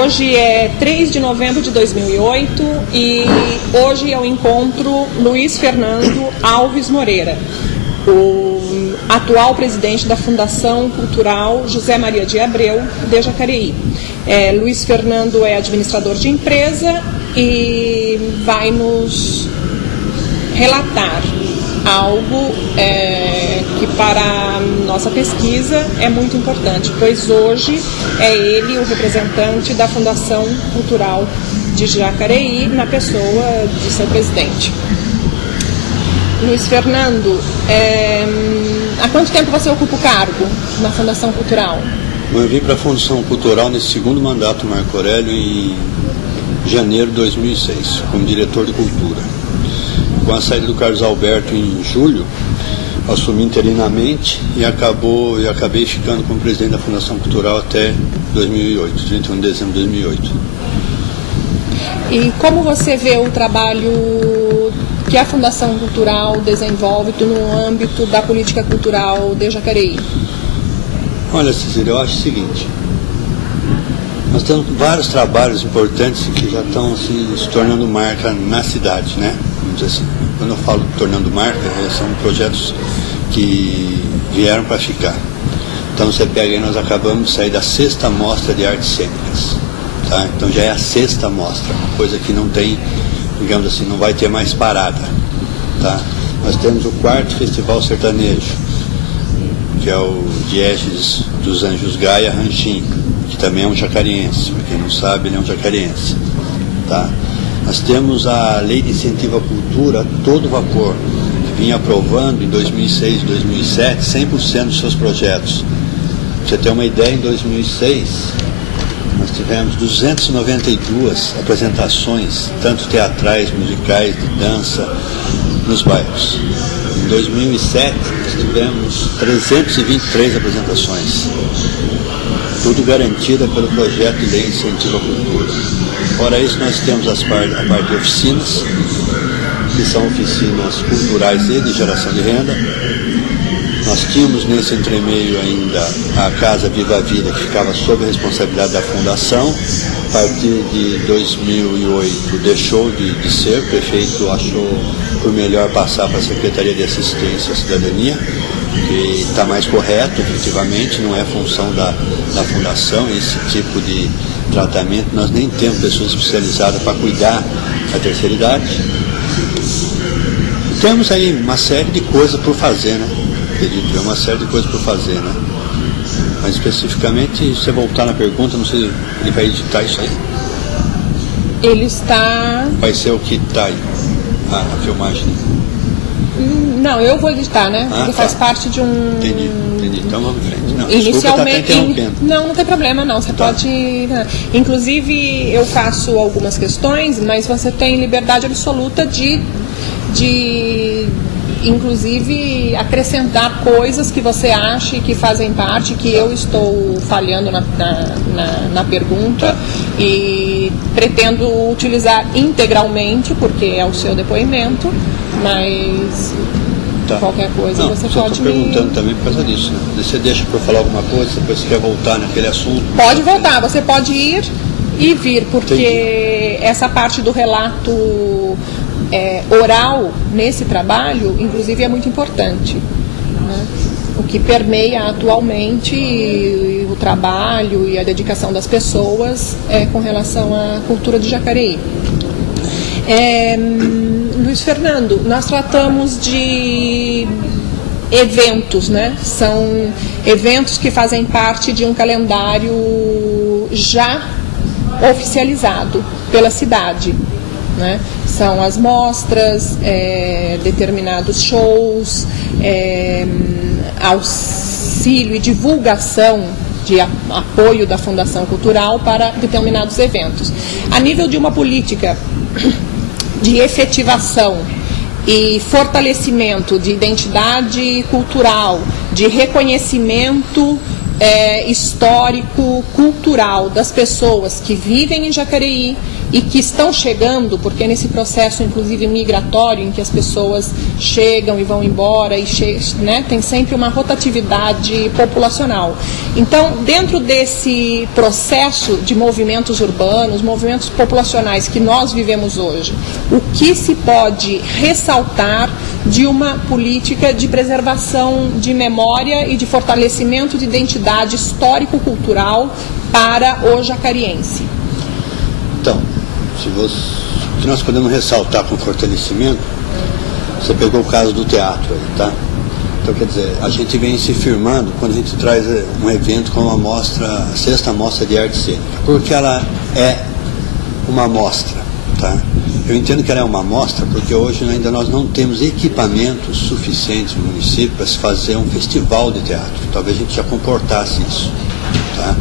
Hoje é 3 de novembro de 2008 e hoje é o encontro Luiz Fernando Alves Moreira, o atual presidente da Fundação Cultural José Maria de Abreu de Jacareí. Luiz Fernando é administrador de empresa e vai nos relatar algo que para a nossa pesquisa é muito importante, pois hoje é ele o representante da Fundação Cultural de Jacareí, na pessoa de seu presidente. Luiz Fernando, há quanto tempo você ocupa o cargo na Fundação Cultural? Eu vim para a Fundação Cultural nesse segundo mandato Marco Aurélio em janeiro de 2006, como diretor de cultura. Com a saída do Carlos Alberto em julho, assumi interinamente e acabei ficando como presidente da Fundação Cultural até 2008, 31 de dezembro de 2008. E como você vê o trabalho que a Fundação Cultural desenvolve no âmbito da política cultural de Jacareí? Olha, Cecília, eu acho o seguinte: nós temos vários trabalhos importantes que já estão assim, se tornando marca na cidade, né? Vamos dizer assim. Quando eu falo tornando marca, são projetos que vieram para ficar. Então você pega aí, nós acabamos de sair da 6ª Mostra de Artes Cênicas, tá? Então já é a 6ª mostra, uma coisa que não tem, digamos assim, não vai ter mais parada, tá? Nós temos o 4º Festival Sertanejo, que é o Dieges dos Anjos Gaia Ranchim, que também é um jacariense, para quem não sabe, ele é um jacariense, tá? Nós temos a Lei de Incentivo à Cultura a todo vapor, que vinha aprovando em 2006 e 2007 100% dos seus projetos. Para você ter uma ideia, em 2006 nós tivemos 292 apresentações, tanto teatrais, musicais, de dança, nos bairros. Em 2007 nós tivemos 323 apresentações, tudo garantida pelo projeto de Lei de Incentivo à Cultura. Fora isso, nós temos a parte de oficinas, que são oficinas culturais e de geração de renda. Nós tínhamos nesse entremeio ainda a Casa Viva a Vida, que ficava sob a responsabilidade da Fundação. A partir de 2008 deixou de ser, o prefeito achou por melhor passar para a Secretaria de Assistência à Cidadania, que está mais correto, efetivamente, não é função da Fundação esse tipo de tratamento. Nós nem temos pessoas especializadas para cuidar da terceira idade. E temos aí uma série de coisas por fazer, né? Acredito, uma série de coisas por fazer, né? Mas especificamente, se você voltar na pergunta, não sei, ele vai editar isso aí? Ele está... Vai ser o que está aí, a filmagem. Não, eu vou editar, né? Porque faz parte de um... Entendi. Então vamos em frente. Não, inicialmente, desculpa, não tem problema não, você pode... Inclusive eu faço algumas questões, mas você tem liberdade absoluta de inclusive acrescentar coisas que você acha que fazem parte, que eu estou falhando na pergunta, e pretendo utilizar integralmente, porque é o seu depoimento, mas... Qualquer coisa você pode me... perguntando também por causa disso, né? Você deixa para eu falar alguma coisa, depois você quer voltar naquele assunto? Pode voltar, você pode ir e vir, porque essa parte do relato oral nesse trabalho, inclusive, é muito importante, né? O que permeia atualmente o trabalho e a dedicação das pessoas com relação à cultura de Jacareí. Luiz Fernando, nós tratamos de eventos, né? São eventos que fazem parte de um calendário já oficializado pela cidade, né? São as mostras, determinados shows, auxílio e divulgação de apoio da Fundação Cultural para determinados eventos. A nível de uma política de efetivação e fortalecimento de identidade cultural, de reconhecimento histórico, cultural das pessoas que vivem em Jacareí e que estão chegando, porque nesse processo, inclusive, migratório, em que as pessoas chegam e vão embora, e tem sempre uma rotatividade populacional. Então, dentro desse processo de movimentos urbanos, movimentos populacionais que nós vivemos hoje, o que se pode ressaltar de uma política de preservação de memória e de fortalecimento de identidade histórico-cultural para o jacariense? Então, o que nós podemos ressaltar com fortalecimento, você pegou o caso do teatro aí, tá? Então, quer dizer, a gente vem se firmando quando a gente traz um evento como a sexta mostra de arte cênica, porque ela é uma mostra, tá? Eu entendo que ela é uma amostra porque hoje ainda nós não temos equipamentos suficientes no município para se fazer um festival de teatro. Talvez a gente já comportasse isso, tá?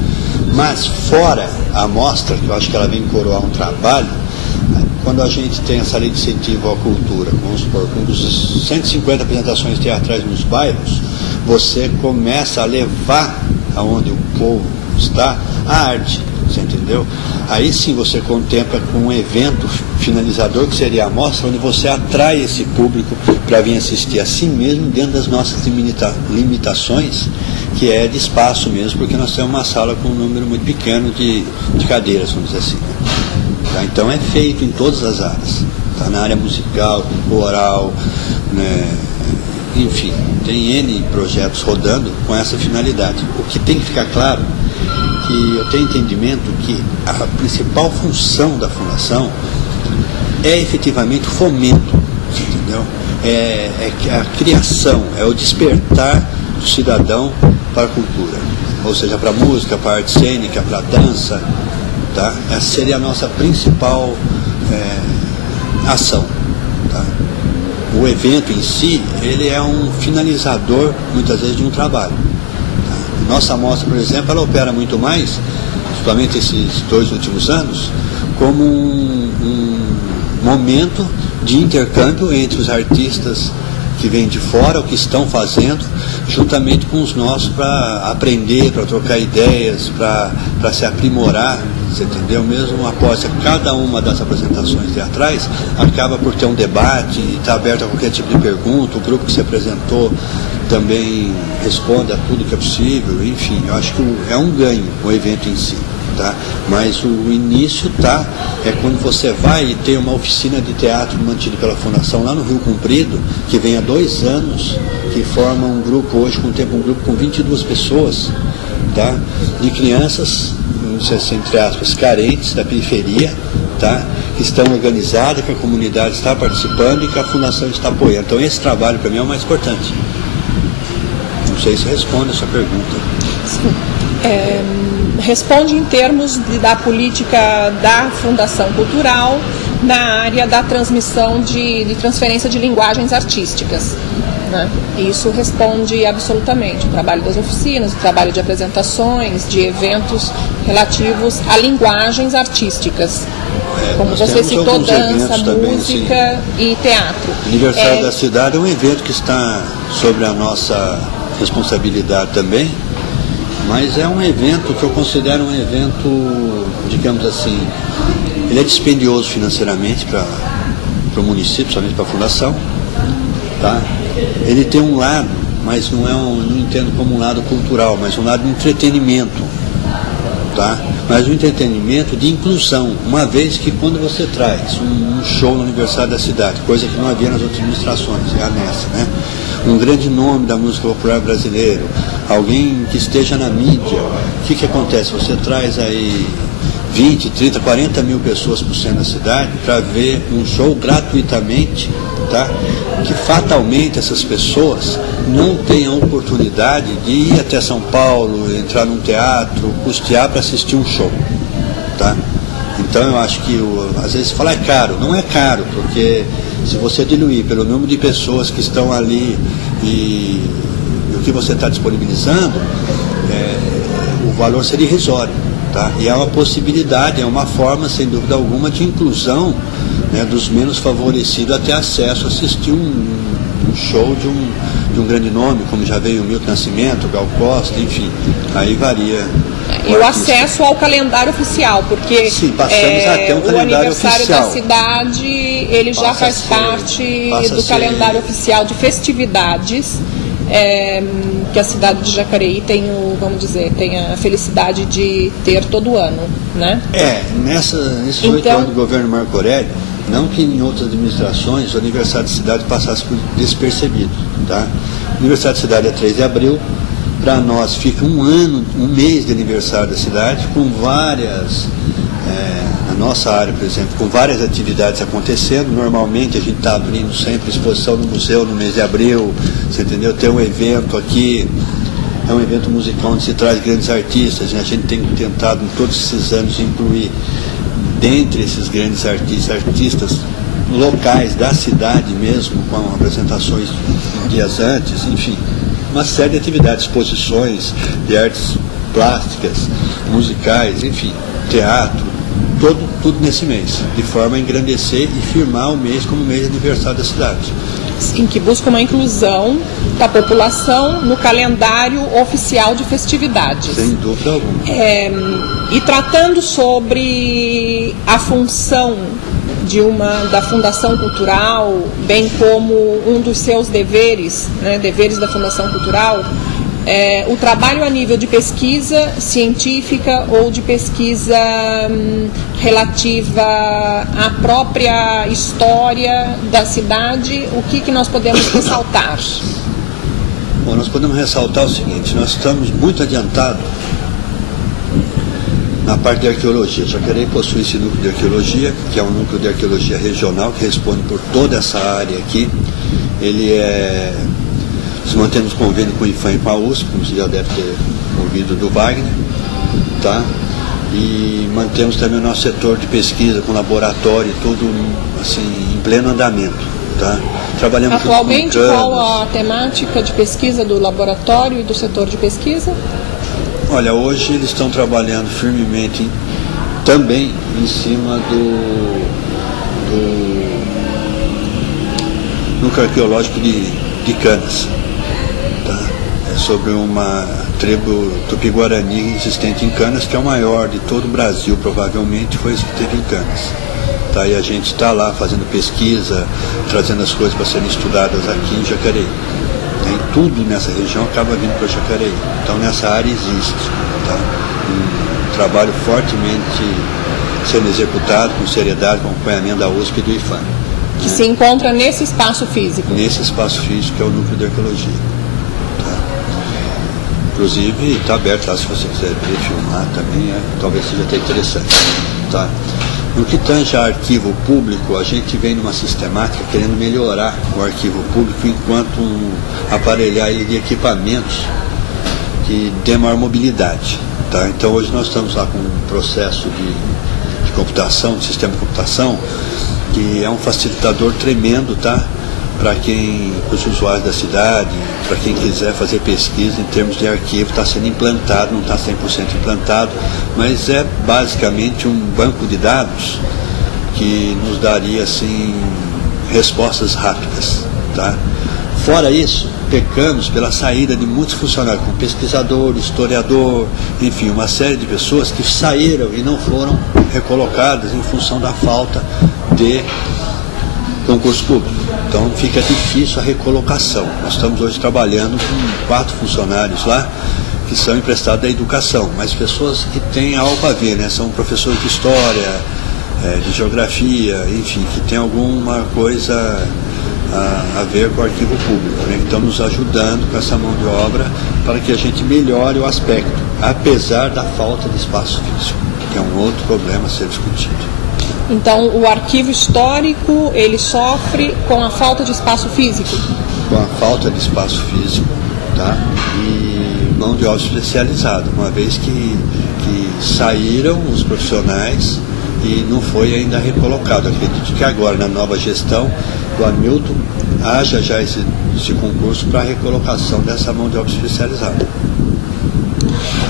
Mas fora a amostra, que eu acho que ela vem coroar um trabalho, quando a gente tem essa lei de incentivo à cultura, vamos supor, com 150 apresentações teatrais nos bairros, você começa a levar aonde o povo está a arte. Você entendeu? Aí sim você contempla com um evento finalizador, que seria a mostra, onde você atrai esse público para vir assistir, assim mesmo dentro das nossas limitações, que é de espaço mesmo, porque nós temos uma sala com um número muito pequeno de cadeiras, vamos dizer assim. Tá? Então é feito em todas as áreas. Tá? Na área musical, com coral, né? Enfim, tem N projetos rodando com essa finalidade. O que tem que ficar claro que eu tenho entendimento que a principal função da fundação é efetivamente o fomento, entendeu? É a criação, é o despertar do cidadão para a cultura, ou seja, para a música, para a arte cênica, para a dança, tá? Essa seria a nossa principal ação, tá? O evento em si, ele é um finalizador, muitas vezes, de um trabalho. Nossa mostra, por exemplo, ela opera muito mais, principalmente esses 2 últimos anos, como um momento de intercâmbio entre os artistas que vêm de fora, o que estão fazendo, juntamente com os nossos, para aprender, para trocar ideias, para se aprimorar, você entendeu? Mesmo após cada uma das apresentações teatrais, acaba por ter um debate, está aberto a qualquer tipo de pergunta, o grupo que se apresentou também responde a tudo que é possível, enfim, eu acho que é um ganho o evento em si, tá? Mas o início é quando você vai e tem uma oficina de teatro mantida pela Fundação lá no Rio Comprido, que vem há 2 anos, que forma um grupo hoje, um grupo com 22 pessoas, tá? De crianças, não sei se entre aspas, carentes da periferia, tá? Que estão organizadas, que a comunidade está participando e que a Fundação está apoiando. Então esse trabalho para mim é o mais importante. Não sei se responde a sua pergunta. Sim. Responde em termos da política da Fundação Cultural na área da transmissão de transferência de linguagens artísticas, né? Isso responde absolutamente. O trabalho das oficinas, o trabalho de apresentações, de eventos relativos a linguagens artísticas. Como você citou, dança, música e teatro. O Aniversário da Cidade é um evento que está sobre a nossa responsabilidade também, mas é um evento que eu considero um evento, digamos assim, ele é dispendioso financeiramente para o município, somente para a Fundação, tá? Ele tem um lado, mas não entendo como um lado cultural, mas um lado de entretenimento, tá? Mas um entretenimento de inclusão, uma vez que quando você traz um show no Aniversário da Cidade, coisa que não havia nas outras administrações, é a nessa, né? Um grande nome da música popular brasileira, alguém que esteja na mídia, o que acontece? Você traz aí 20, 30, 40 mil pessoas por cento da cidade para ver um show gratuitamente, tá? Que fatalmente essas pessoas não têm a oportunidade de ir até São Paulo, entrar num teatro, custear para assistir um show, tá? Então eu acho que às vezes fala é caro, não é caro, porque se você diluir pelo número de pessoas que estão ali e o que você está disponibilizando, o valor seria irrisório, tá? E é uma possibilidade, é uma forma, sem dúvida alguma, de inclusão, né, dos menos favorecidos a ter acesso a assistir um show de um grande nome, como já veio o Milton Nascimento, Gal Costa, enfim, aí varia. E o acesso ao calendário oficial, porque sim, passamos até um calendário o aniversário oficial da cidade, ele já faz parte do calendário oficial de festividades, que a cidade de Jacareí tem, vamos dizer, tem a felicidade de ter todo ano, né? Nesses 8 anos do governo Marco Aurélio, não que em outras administrações o aniversário da cidade passasse por despercebido, tá? O aniversário da cidade é 3 de abril, para nós fica um mês de aniversário da cidade, com várias, na nossa área, por exemplo, com várias atividades acontecendo. Normalmente a gente está abrindo sempre exposição no museu no mês de abril, você entendeu? Tem um evento aqui, é um evento musical onde se traz grandes artistas, a gente tem tentado em todos esses anos incluir, dentre esses grandes artistas locais da cidade mesmo, com apresentações dias antes, enfim, uma série de atividades, exposições de artes plásticas, musicais, enfim, teatro, tudo nesse mês, de forma a engrandecer e firmar o mês como mês de aniversário da cidade. Em que busca uma inclusão da população no calendário oficial de festividades. Sem dúvida alguma. E tratando sobre a função da Fundação Cultural, bem como um dos seus deveres, né, deveres da Fundação Cultural, o trabalho a nível de pesquisa científica ou de pesquisa relativa à própria história da cidade, o que nós podemos ressaltar? Bom, nós podemos ressaltar o seguinte: nós estamos muito adiantados na parte de arqueologia. Jacareí possui esse núcleo de arqueologia, que é um núcleo de arqueologia regional, que responde por toda essa área aqui. Nós mantemos convênio com o IFAM e com a USP, como você já deve ter ouvido do Wagner, tá? E mantemos também o nosso setor de pesquisa com laboratório, tudo assim, em pleno andamento, tá? Trabalhamos atualmente, qual a temática de pesquisa do laboratório e do setor de pesquisa? Olha, hoje eles estão trabalhando firmemente também em cima do núcleo arqueológico de Canas, tá? É sobre uma tribo tupi-guarani existente em Canas, que é o maior de todo o Brasil, provavelmente foi esse que teve em Canas. Tá? E a gente está lá fazendo pesquisa, trazendo as coisas para serem estudadas aqui em Jacareí. E tudo nessa região acaba vindo para Jacareí. Então nessa área existe, tá? Um trabalho fortemente sendo executado com seriedade, com acompanhamento da USP e do IFAM. Que se encontra nesse espaço físico. Nesse espaço físico, que é o núcleo de arqueologia. Tá? Inclusive está aberto lá, se você quiser ver, filmar também, talvez seja até interessante. Tá? No que tange a arquivo público, a gente vem numa sistemática querendo melhorar o arquivo público enquanto aparelhar ele de equipamentos que dê maior mobilidade. Tá? Então hoje nós estamos lá com um processo de computação, de sistema de computação, que é um facilitador tremendo, tá? Para os usuários da cidade, para quem quiser fazer pesquisa em termos de arquivo, está sendo implantado, não está 100% implantado, mas é basicamente um banco de dados que nos daria assim respostas rápidas, tá? Fora isso, pecamos pela saída de muitos funcionários, como pesquisador, historiador, enfim, uma série de pessoas que saíram e não foram recolocadas em função da falta de concurso público. Então fica difícil a recolocação. Nós estamos hoje trabalhando com 4 funcionários lá que são emprestados da educação, mas pessoas que têm algo a ver, né? São professores de história, de geografia, enfim, que tem alguma coisa a ver com o arquivo público, né? Que estão nos ajudando com essa mão de obra para que a gente melhore o aspecto, apesar da falta de espaço físico, que é um outro problema a ser discutido. Então, o arquivo histórico, ele sofre com a falta de espaço físico? Com a falta de espaço físico, tá? E mão de obra especializada, uma vez que saíram os profissionais e não foi ainda recolocado. Acredito que agora, na nova gestão do Hamilton, haja já esse concurso para a recolocação dessa mão de obra especializada.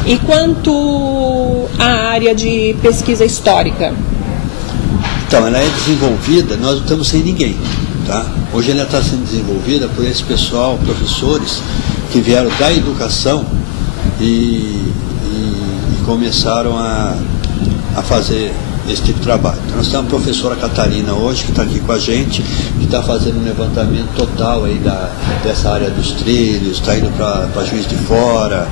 E quanto à área de pesquisa histórica? Então, ela é desenvolvida, nós não estamos sem ninguém. Tá? Hoje ela está sendo desenvolvida por esse pessoal, professores, que vieram da educação e começaram a fazer esse tipo de trabalho. Então, nós temos a professora Catarina hoje, que está aqui com a gente, que está fazendo um levantamento total aí dessa área dos trilhos, está indo para Juiz de Fora,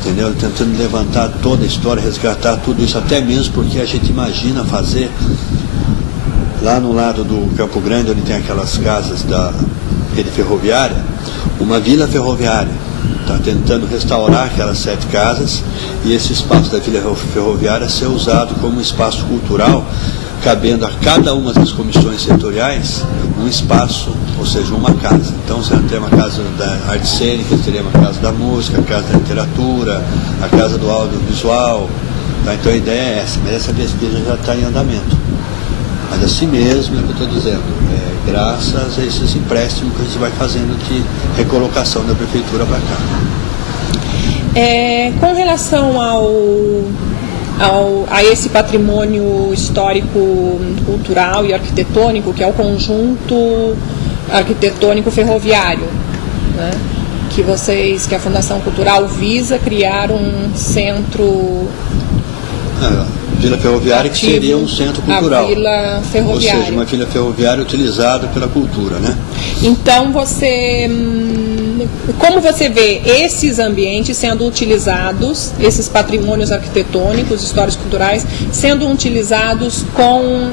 entendeu? Tentando levantar toda a história, resgatar tudo isso, até mesmo porque a gente imagina fazer lá no lado do Campo Grande, onde tem aquelas casas da rede ferroviária, uma vila ferroviária. Está tentando restaurar aquelas 7 casas e esse espaço da vila ferroviária ser usado como espaço cultural, cabendo a cada uma das comissões setoriais um espaço, ou seja, uma casa. Então você tem uma casa da arte cênica, teria uma casa da música, a casa da literatura, a casa do audiovisual. Tá? Então a ideia é essa, mas essa pesquisa já está em andamento. Mas assim mesmo é o que eu estou dizendo, graças a esses empréstimos que a gente vai fazendo de recolocação da prefeitura para cá. Com relação a esse patrimônio histórico, cultural e arquitetônico, que é o conjunto arquitetônico ferroviário, né, que a Fundação Cultural visa criar um centro... Vila Ferroviária, que seria um centro cultural. A Vila Ferroviária. Ou seja, uma vila ferroviária utilizada pela cultura, né? Então, como você vê esses ambientes sendo utilizados, esses patrimônios arquitetônicos, históricos, culturais, sendo utilizados com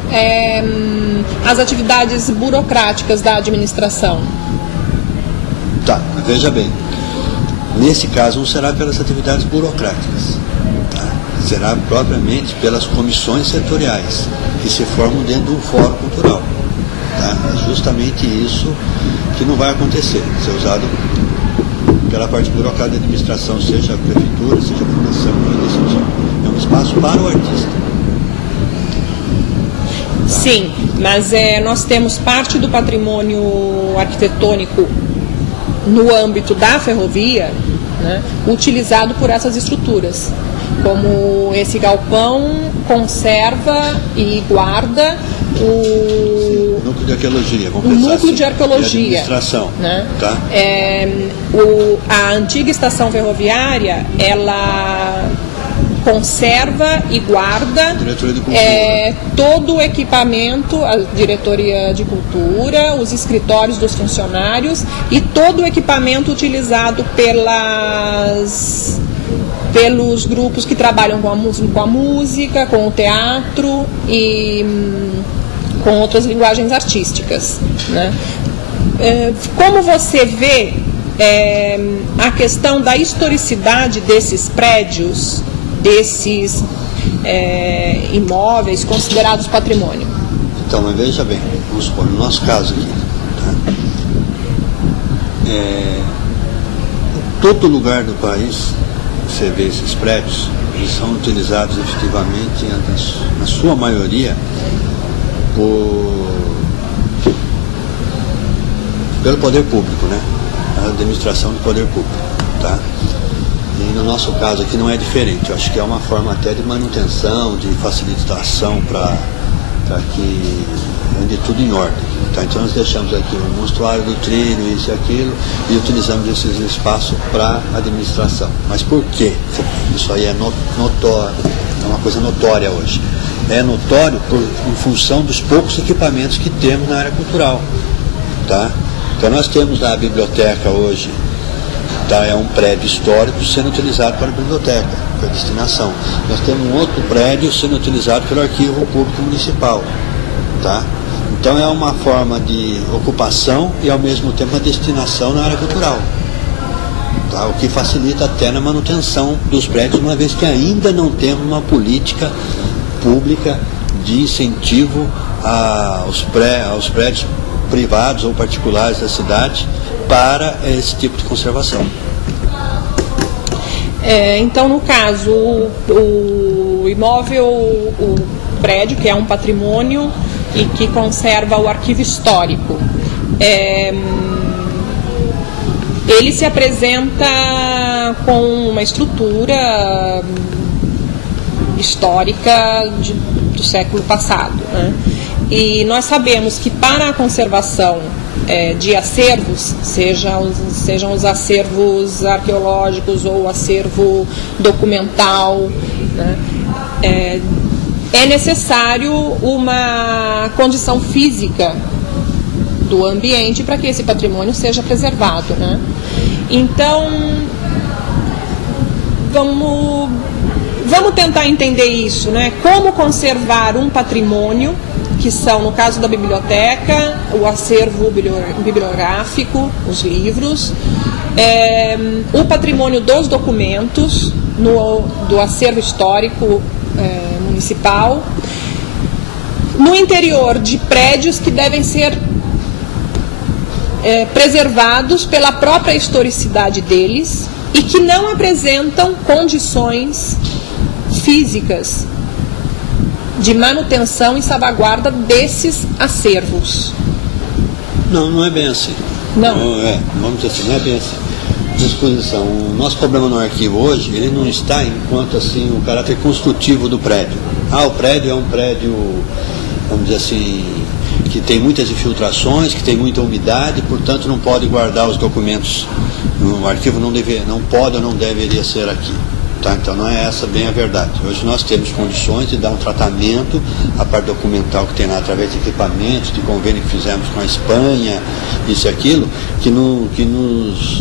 as atividades burocráticas da administração? Tá, veja bem. Nesse caso, não será pelas atividades burocráticas. Será propriamente pelas comissões setoriais que se formam dentro de um fórum cultural. Tá? É justamente isso que não vai acontecer, ser usado pela parte burocrática da administração, seja a prefeitura, seja a fundação, é um espaço para o artista. Tá? Sim, mas nós temos parte do patrimônio arquitetônico no âmbito da ferrovia, né, utilizado por essas estruturas. Como esse galpão conserva e guarda o núcleo de arqueologia, de administração, né? Tá? A antiga estação ferroviária, ela conserva e guarda todo o equipamento, a diretoria de cultura, os escritórios dos funcionários e todo o equipamento utilizado pelos grupos que trabalham com a música, com o teatro e com outras linguagens artísticas, né? Como você vê a questão da historicidade desses prédios, desses imóveis considerados patrimônio? Então, mas veja bem, vamos supor, no nosso caso aqui, tá? Todo lugar do país, você vê esses prédios, eles são utilizados efetivamente, na sua maioria, pelo poder público, né? A administração do poder público, tá? E no nosso caso aqui não é diferente. Eu acho que é uma forma até de manutenção, de facilitação para que ande tudo em ordem. Tá? Então nós deixamos aqui o mostruário do trilho, isso e aquilo, e utilizamos esses espaços para administração. Mas por quê? Isso aí é notório, é uma coisa notória hoje. É notório em função dos poucos equipamentos que temos na área cultural. Tá? Então nós temos a biblioteca hoje, tá? É um prédio histórico sendo utilizado para a biblioteca, para destinação. Nós temos um outro prédio sendo utilizado pelo Arquivo Público Municipal. Tá? Então é uma forma de ocupação e ao mesmo tempo uma destinação na área cultural. Tá? O que facilita até na manutenção dos prédios, uma vez que ainda não temos uma política pública de incentivo aos prédios privados ou particulares da cidade para esse tipo de conservação. Então, no caso, o imóvel, o prédio, que é um patrimônio e que conserva o arquivo histórico, ele se apresenta com uma estrutura histórica do século passado, né? E nós sabemos que para a conservação de acervos, sejam os acervos arqueológicos ou o acervo documental, né, é necessário uma condição física do ambiente para que esse patrimônio seja preservado, né? Então, vamos tentar entender isso, né? Como conservar um patrimônio, que são, no caso da biblioteca, o acervo bibliográfico, os livros, o patrimônio dos documentos, do acervo histórico municipal, no interior de prédios que devem ser preservados pela própria historicidade deles e que não apresentam condições físicas de manutenção e salvaguarda desses acervos. Não é bem assim. Não. Vamos dizer assim, não é bem assim. Disposição. O nosso problema no arquivo hoje, ele não está enquanto assim o caráter construtivo do prédio. O prédio é um prédio, vamos dizer assim, que tem muitas infiltrações, que tem muita umidade, portanto não pode guardar os documentos. O arquivo não pode ou não deveria ser aqui. Tá? Então não é essa bem a verdade. Hoje nós temos condições de dar um tratamento à parte documental que tem lá através de equipamentos, de convênio que fizemos com a Espanha, isso e aquilo, que nos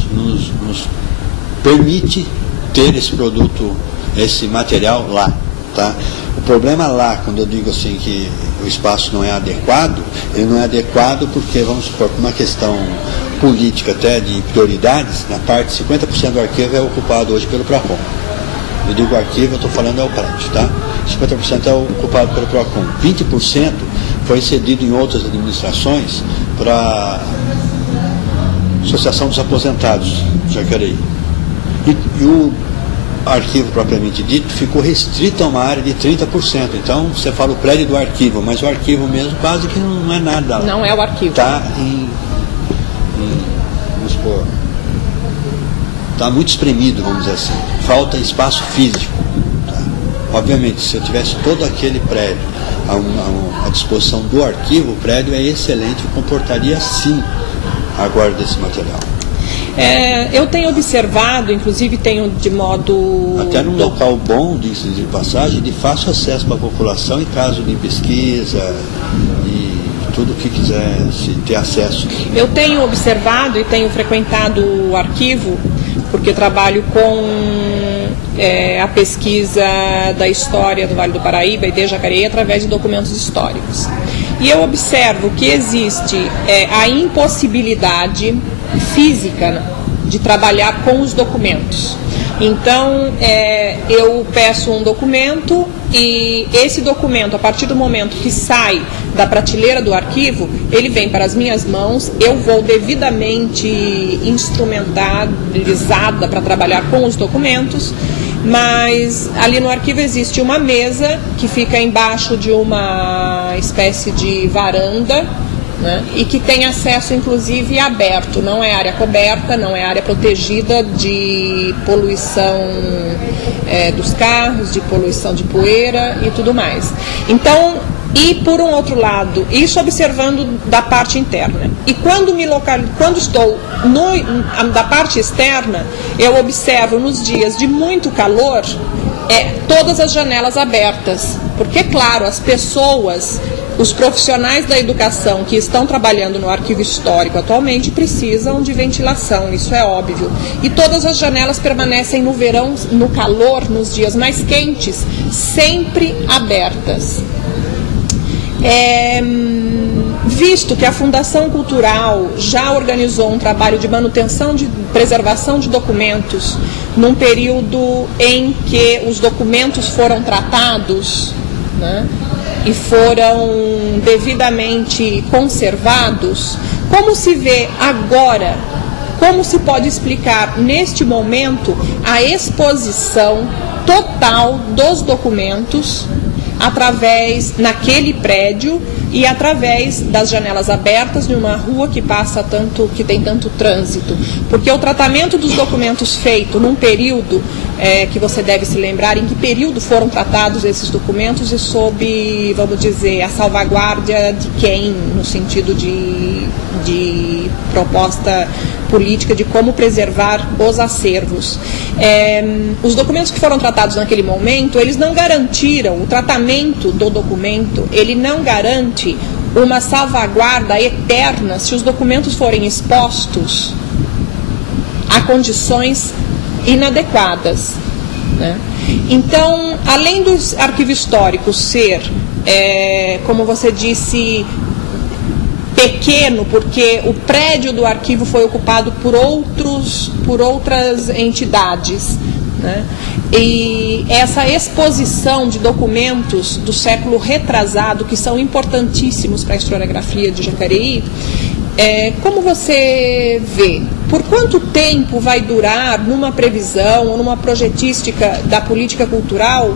permite ter esse produto, esse material lá. Tá? O problema lá, quando eu digo assim que o espaço não é adequado, ele não é adequado porque, vamos supor, por uma questão política até de prioridades, na parte 50% do arquivo é ocupado hoje pelo PROCON. Eu digo arquivo, eu estou falando é o prédio, tá? 50% é ocupado pelo PROCON. 20% foi cedido em outras administrações para a Associação dos Aposentados, Jacareí. E o arquivo propriamente dito ficou restrito a uma área de 30%. Então, você fala o prédio do arquivo, mas o arquivo mesmo quase que não é nada lá. Não é o arquivo. Está vamos supor, está muito espremido, vamos dizer assim. Falta espaço físico. Tá? Obviamente, se eu tivesse todo aquele prédio à disposição do arquivo, o prédio é excelente e comportaria sim a guarda desse material. Eu tenho observado, inclusive tenho de modo... Até num local bom, de passagem, de fácil acesso para a população em caso de pesquisa e tudo que quiser se ter acesso. Eu tenho observado e tenho frequentado o arquivo, porque eu trabalho com a pesquisa da história do Vale do Paraíba e de Jacareí através de documentos históricos. E eu observo que existe a impossibilidade física de trabalhar com os documentos. Então, eu peço um documento e esse documento, a partir do momento que sai da prateleira do arquivo, ele vem para as minhas mãos, eu vou devidamente instrumentalizada para trabalhar com os documentos, mas ali no arquivo existe uma mesa que fica embaixo de uma espécie de varanda, né, e que tem acesso inclusive aberto, não é área coberta, não é área protegida de poluição dos carros, de poluição de poeira e tudo mais. Então, e por um outro lado, isso observando da parte interna. E quando estou da parte externa, eu observo nos dias de muito calor todas as janelas abertas, porque, claro, as pessoas, os profissionais da educação que estão trabalhando no arquivo histórico atualmente precisam de ventilação, isso é óbvio. E todas as janelas permanecem no verão, no calor, nos dias mais quentes, sempre abertas. Visto que a Fundação Cultural já organizou um trabalho de manutenção, de preservação de documentos, num período em que os documentos foram tratados, né, e foram devidamente conservados, como se vê agora, como se pode explicar neste momento a exposição total dos documentos naquele prédio e através das janelas abertas de uma rua que tem tanto trânsito, porque o tratamento dos documentos feito num período que você deve se lembrar, em que período foram tratados esses documentos e sob, vamos dizer, a salvaguarda de quem, no sentido de proposta política de como preservar os acervos. Os documentos que foram tratados naquele momento, eles não garantiram, o tratamento do documento, ele não garante uma salvaguarda eterna se os documentos forem expostos a condições inadequadas, né? Então, além do arquivo histórico ser, como você disse, pequeno, porque o prédio do arquivo foi ocupado por outras entidades, né? E essa exposição de documentos do século retrasado, que são importantíssimos para a historiografia de Jacareí, como você vê? Por quanto tempo vai durar, numa previsão ou numa projetística da política cultural,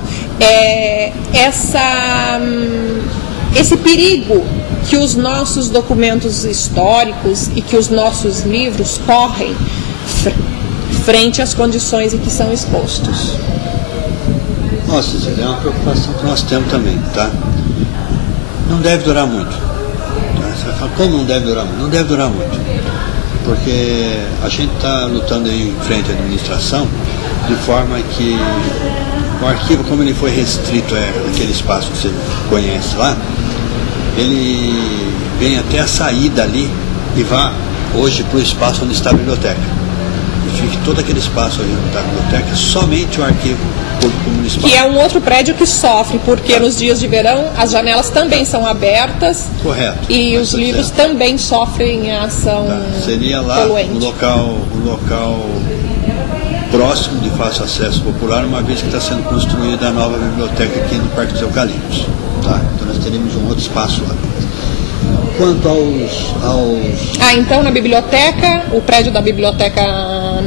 esse perigo que os nossos documentos históricos e que os nossos livros correm frente às condições em que são expostos? Nossa, isso é uma preocupação que nós temos também, tá? Não deve durar muito. Tá? Você vai falar, como não deve durar muito? Não deve durar muito. Porque a gente está lutando aí em frente à administração, de forma que o arquivo, como ele foi restrito àquele espaço que você conhece lá, ele vem até a saída ali e vá hoje para o espaço onde está a biblioteca. E fique todo aquele espaço onde está a biblioteca, somente o arquivo público municipal. Que é um outro prédio que sofre, porque nos dias de verão as janelas também são abertas. Correto. E os livros também sofrem a ação Seria lá poluente. um local próximo de fácil acesso popular, uma vez que está sendo construída a nova biblioteca aqui no Parque dos Eucaliptos. Tá? Então nós teremos um outro espaço lá. Quanto aos... então na biblioteca, o prédio da biblioteca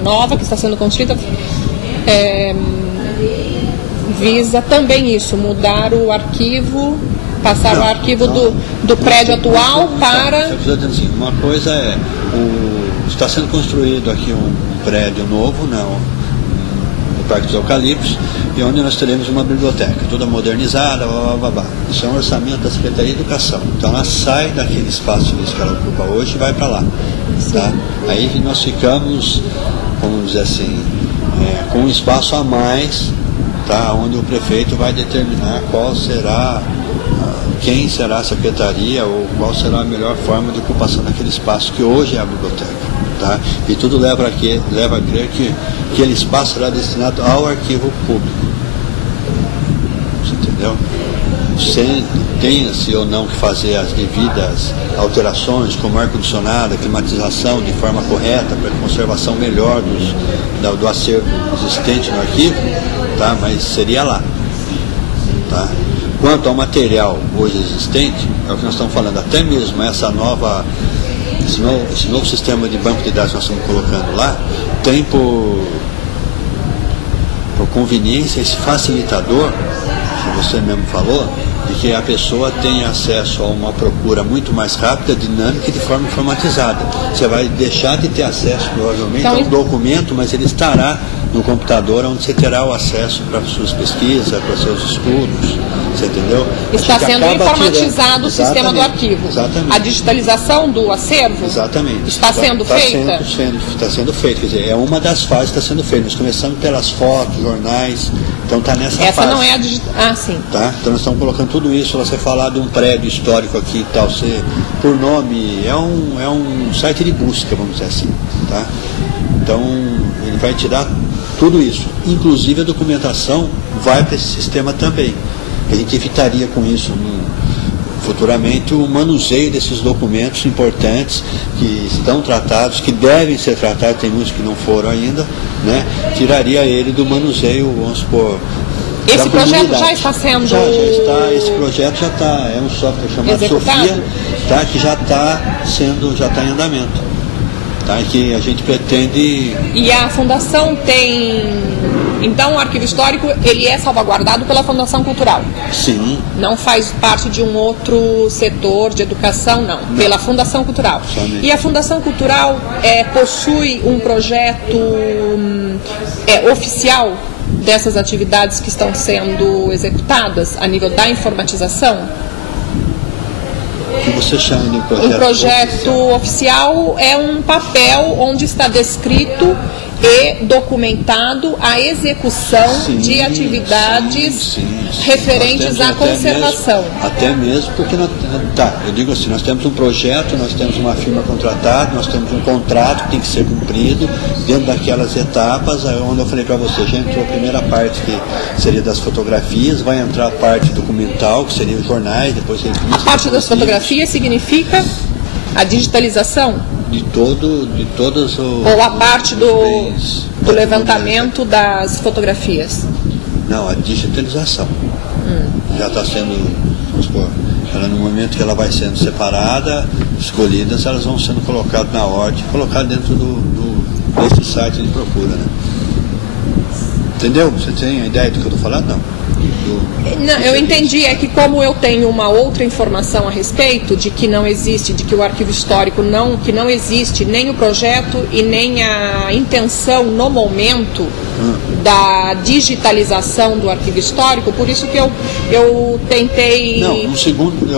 nova que está sendo construída visa também isso, mudar o arquivo, passar o arquivo do prédio atual para... Assim, uma coisa está sendo construído aqui um prédio novo, no Parque dos Eucaliptos, e onde nós teremos uma biblioteca, toda modernizada, Isso é um orçamento da Secretaria de Educação. Então ela sai daquele espaço que ela ocupa hoje e vai para lá. Tá? Aí nós ficamos, vamos dizer assim, com um espaço a mais, tá? Onde o prefeito vai determinar quem será a secretaria ou qual será a melhor forma de ocupação daquele espaço que hoje é a biblioteca. Tá? E tudo leva a crer que aquele espaço será destinado ao arquivo público. Você entendeu? Tenha-se ou não que fazer as devidas alterações, como ar-condicionado, climatização de forma correta, para conservação melhor do acervo existente no arquivo, tá? Mas seria lá. Tá? Quanto ao material hoje existente, é o que nós estamos falando, até mesmo esse novo sistema de banco de dados que nós estamos colocando lá, tem por conveniência esse facilitador, que você mesmo falou, de que a pessoa tem acesso a uma procura muito mais rápida, dinâmica e de forma informatizada. Você vai deixar de ter acesso, provavelmente, a um documento, mas ele estará no computador, onde você terá o acesso para suas pesquisas, para seus estudos. Você entendeu? Está sendo informatizado o sistema do arquivo. Exatamente. A digitalização do acervo está sendo feita? Está sendo feita. Quer dizer, é uma das fases que está sendo feita. Nós começamos pelas fotos, jornais, então está nessa fase. Essa não é a digitalização. Ah, sim. Tá? Então nós estamos colocando tudo isso. Você falar de um prédio histórico aqui e tal, por nome, é um site de busca, vamos dizer assim. Tá? Então ele vai tirar tudo isso. Inclusive a documentação vai para esse sistema também. A gente evitaria com isso futuramente o manuseio desses documentos importantes que estão tratados, que devem ser tratados, tem muitos que não foram ainda, né? Tiraria ele do manuseio, vamos supor. Esse projeto já está sendo... Já está, esse projeto já está, é um software chamado Sofia, tá? Que já está em andamento. Tá? Que a gente pretende... E a Fundação tem... Então, o arquivo histórico, ele é salvaguardado pela Fundação Cultural? Sim. Não faz parte de um outro setor de educação, não. Pela Fundação Cultural. Somente. E a Fundação Cultural possui um projeto oficial dessas atividades que estão sendo executadas a nível da informatização? O que você chama de projeto? Um projeto oficial é um papel onde está descrito e documentado a execução de atividades referentes à conservação. Até mesmo porque, eu digo assim, nós temos um projeto, nós temos uma firma contratada, nós temos um contrato que tem que ser cumprido dentro daquelas etapas, onde eu falei para você, já entrou a primeira parte que seria das fotografias, vai entrar a parte documental, que seria os jornais, depois revistas. A parte das fotografias significa a digitalização? De todos os... Ou a parte do levantamento das fotografias? Não, a digitalização. Já está sendo, vamos supor, no momento que ela vai sendo separada, escolhidas, elas vão sendo colocadas na ordem, colocadas dentro desse site de procura, né? Entendeu? Você tem a ideia do que eu estou falando? Não. Não, eu entendi, é que como eu tenho uma outra informação a respeito de que não existe, de que o arquivo histórico que não existe nem o projeto e nem a intenção no momento da digitalização do arquivo histórico, por isso que eu tentei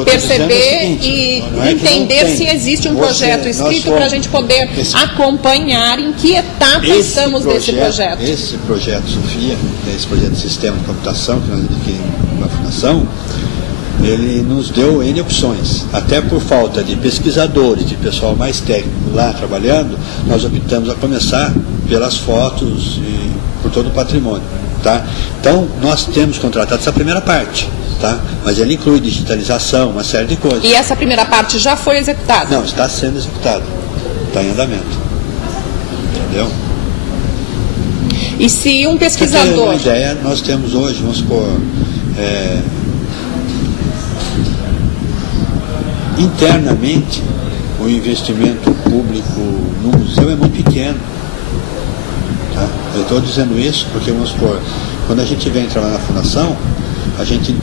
perceber e entender se existe um projeto escrito para a gente poder acompanhar em que etapa estamos desse projeto. Esse projeto, Sofia, esse projeto de sistema de computação que nós adquirimos na Fundação, ele nos deu N opções. Até por falta de pesquisadores, de pessoal mais técnico lá trabalhando, nós optamos a começar pelas fotos e por todo o patrimônio. Tá? Então, nós temos contratado essa primeira parte, tá? Mas ele inclui digitalização, uma série de coisas. E essa primeira parte já foi executada? Não, está sendo executada. Está em andamento. Entendeu? E se um pesquisador... Pra ter uma ideia, nós temos hoje, vamos supor, internamente, o investimento público no museu é muito pequeno. Tá? Eu estou dizendo isso porque, vamos supor, quando a gente vem trabalhar na Fundação, a gente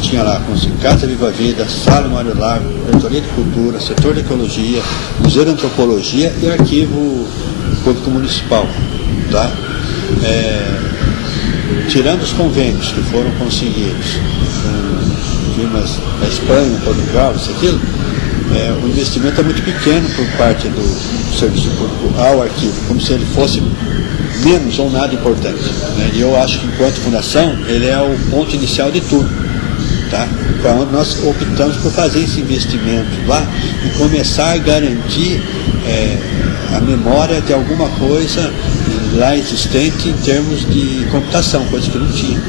tinha lá com Casa Viva Vida, Sala Mário Lago, Diretoria de Cultura, Setor de Ecologia, Museu de Antropologia e Arquivo Público Municipal. Tá? Tirando os convênios que foram conseguidos com firmas da Espanha, Portugal, isso aquilo, o investimento é muito pequeno por parte do serviço público ao arquivo, como se ele fosse menos ou nada importante. Né? E eu acho que, enquanto fundação, ele é o ponto inicial de tudo. Tá? Então, nós optamos por fazer esse investimento lá e começar a garantir a memória de alguma coisa lá existente em termos de computação, coisa que não tinha.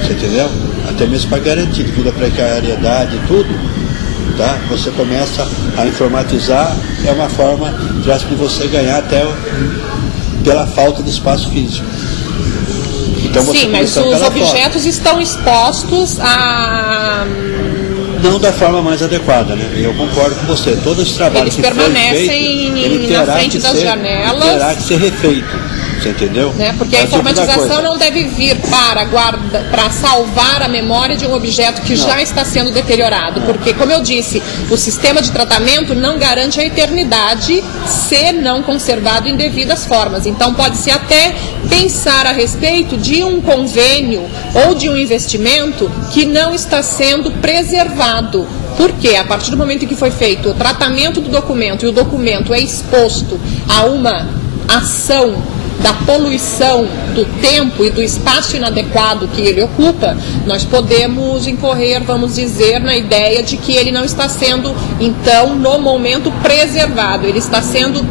Você entendeu? Até mesmo para garantir, devido à precariedade e tudo, tá? Você começa a informatizar, é uma forma de você ganhar até pela falta de espaço físico. Então, você sim, mas os objetos estão expostos a... Não da forma mais adequada, né? Eu concordo com você. Todo esse trabalho eles que permanecem foi feito, na frente das janelas. Terá que ser refeito. Você entendeu? Né? Porque a informatização não deve vir para salvar a memória de um objeto que já está sendo deteriorado. Porque, como eu disse, o sistema de tratamento não garante a eternidade se não conservado em devidas formas. Então, pode-se até pensar a respeito de um convênio ou de um investimento que não está sendo preservado. Porque, a partir do momento em que foi feito o tratamento do documento e o documento é exposto a uma ação da poluição do tempo e do espaço inadequado que ele ocupa, nós podemos incorrer, vamos dizer, na ideia de que ele não está sendo, então, no momento, preservado. Ele está sendo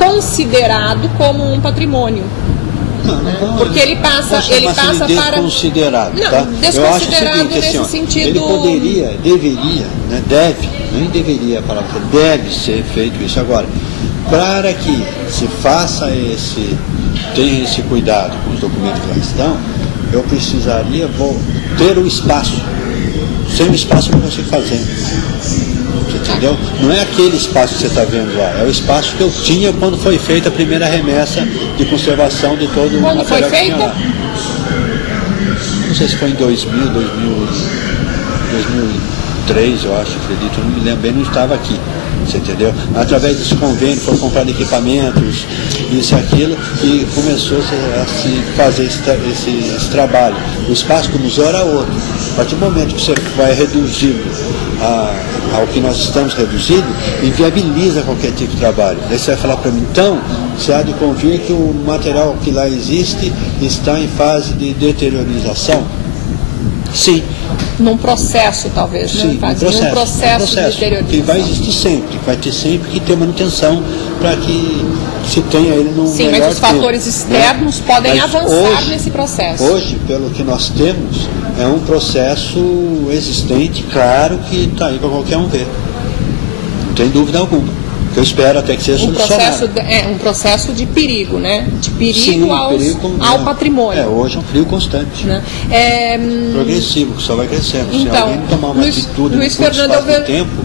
desconsiderado como um patrimônio. Não, porque ele passa para... Desconsiderado, não, tá? desconsiderado Eu acho o seguinte, nesse assim, sentido... Ele poderia, deveria, né, deve, nem deveria a palavra, deve ser feito isso. Agora, para que se faça tenha esse cuidado com os documentos que lá estão, eu precisaria ter o espaço. Sem o espaço eu não consigo fazer. Você entendeu? Não é aquele espaço que você está vendo lá, é o espaço que eu tinha quando foi feita a primeira remessa de conservação de todo o material foi feita? Que tinha lá. Não sei se foi em 2000, 2003, eu acho, acredito, não me lembro bem, não estava aqui. Você entendeu? Através desse convênio foram comprados equipamentos, isso e aquilo, e começou a se fazer esse trabalho. O espaço do museu era outro. A partir do momento que você vai reduzindo ao que nós estamos reduzindo, inviabiliza qualquer tipo de trabalho. Daí você vai falar para mim, então, você há de convir que o material que lá existe está em fase de deteriorização? Sim. Num processo, talvez, sim, né? Num processo de deteriorização. Que vai existir sempre, vai ter sempre que ter manutenção para que se tenha ele no sim, melhor mas os fatores externos podem avançar nesse processo. Hoje, pelo que nós temos, é um processo existente, claro, que está aí para qualquer um ver. Não tem dúvida alguma. Eu espero até que seja solucionado. Um processo de perigo, né? De perigo, sim, ao patrimônio. Hoje é um perigo constante. Né? Progressivo, que só vai crescendo. Então, se alguém tomar uma atitude no espaço do tempo,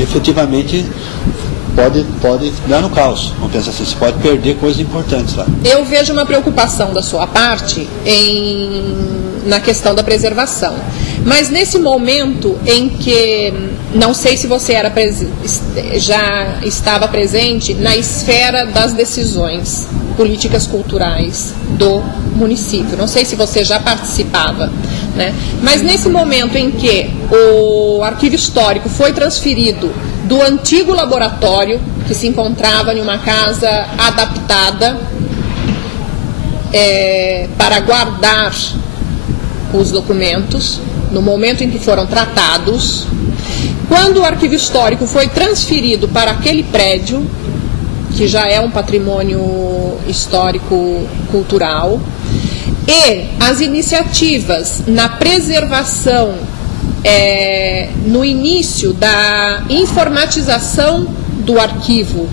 efetivamente pode dar no caos. Vamos pensar assim, você pode perder coisas importantes lá. Eu vejo uma preocupação da sua parte na questão da preservação. Mas nesse momento em que, não sei se você já estava presente na esfera das decisões políticas culturais do município, não sei se você já participava, né? Mas nesse momento em que o arquivo histórico foi transferido do antigo laboratório, que se encontrava em uma casa adaptada para guardar os documentos, no momento em que foram tratados, quando o arquivo histórico foi transferido para aquele prédio, que já é um patrimônio histórico cultural, e as iniciativas na preservação, no início da informatização do arquivo,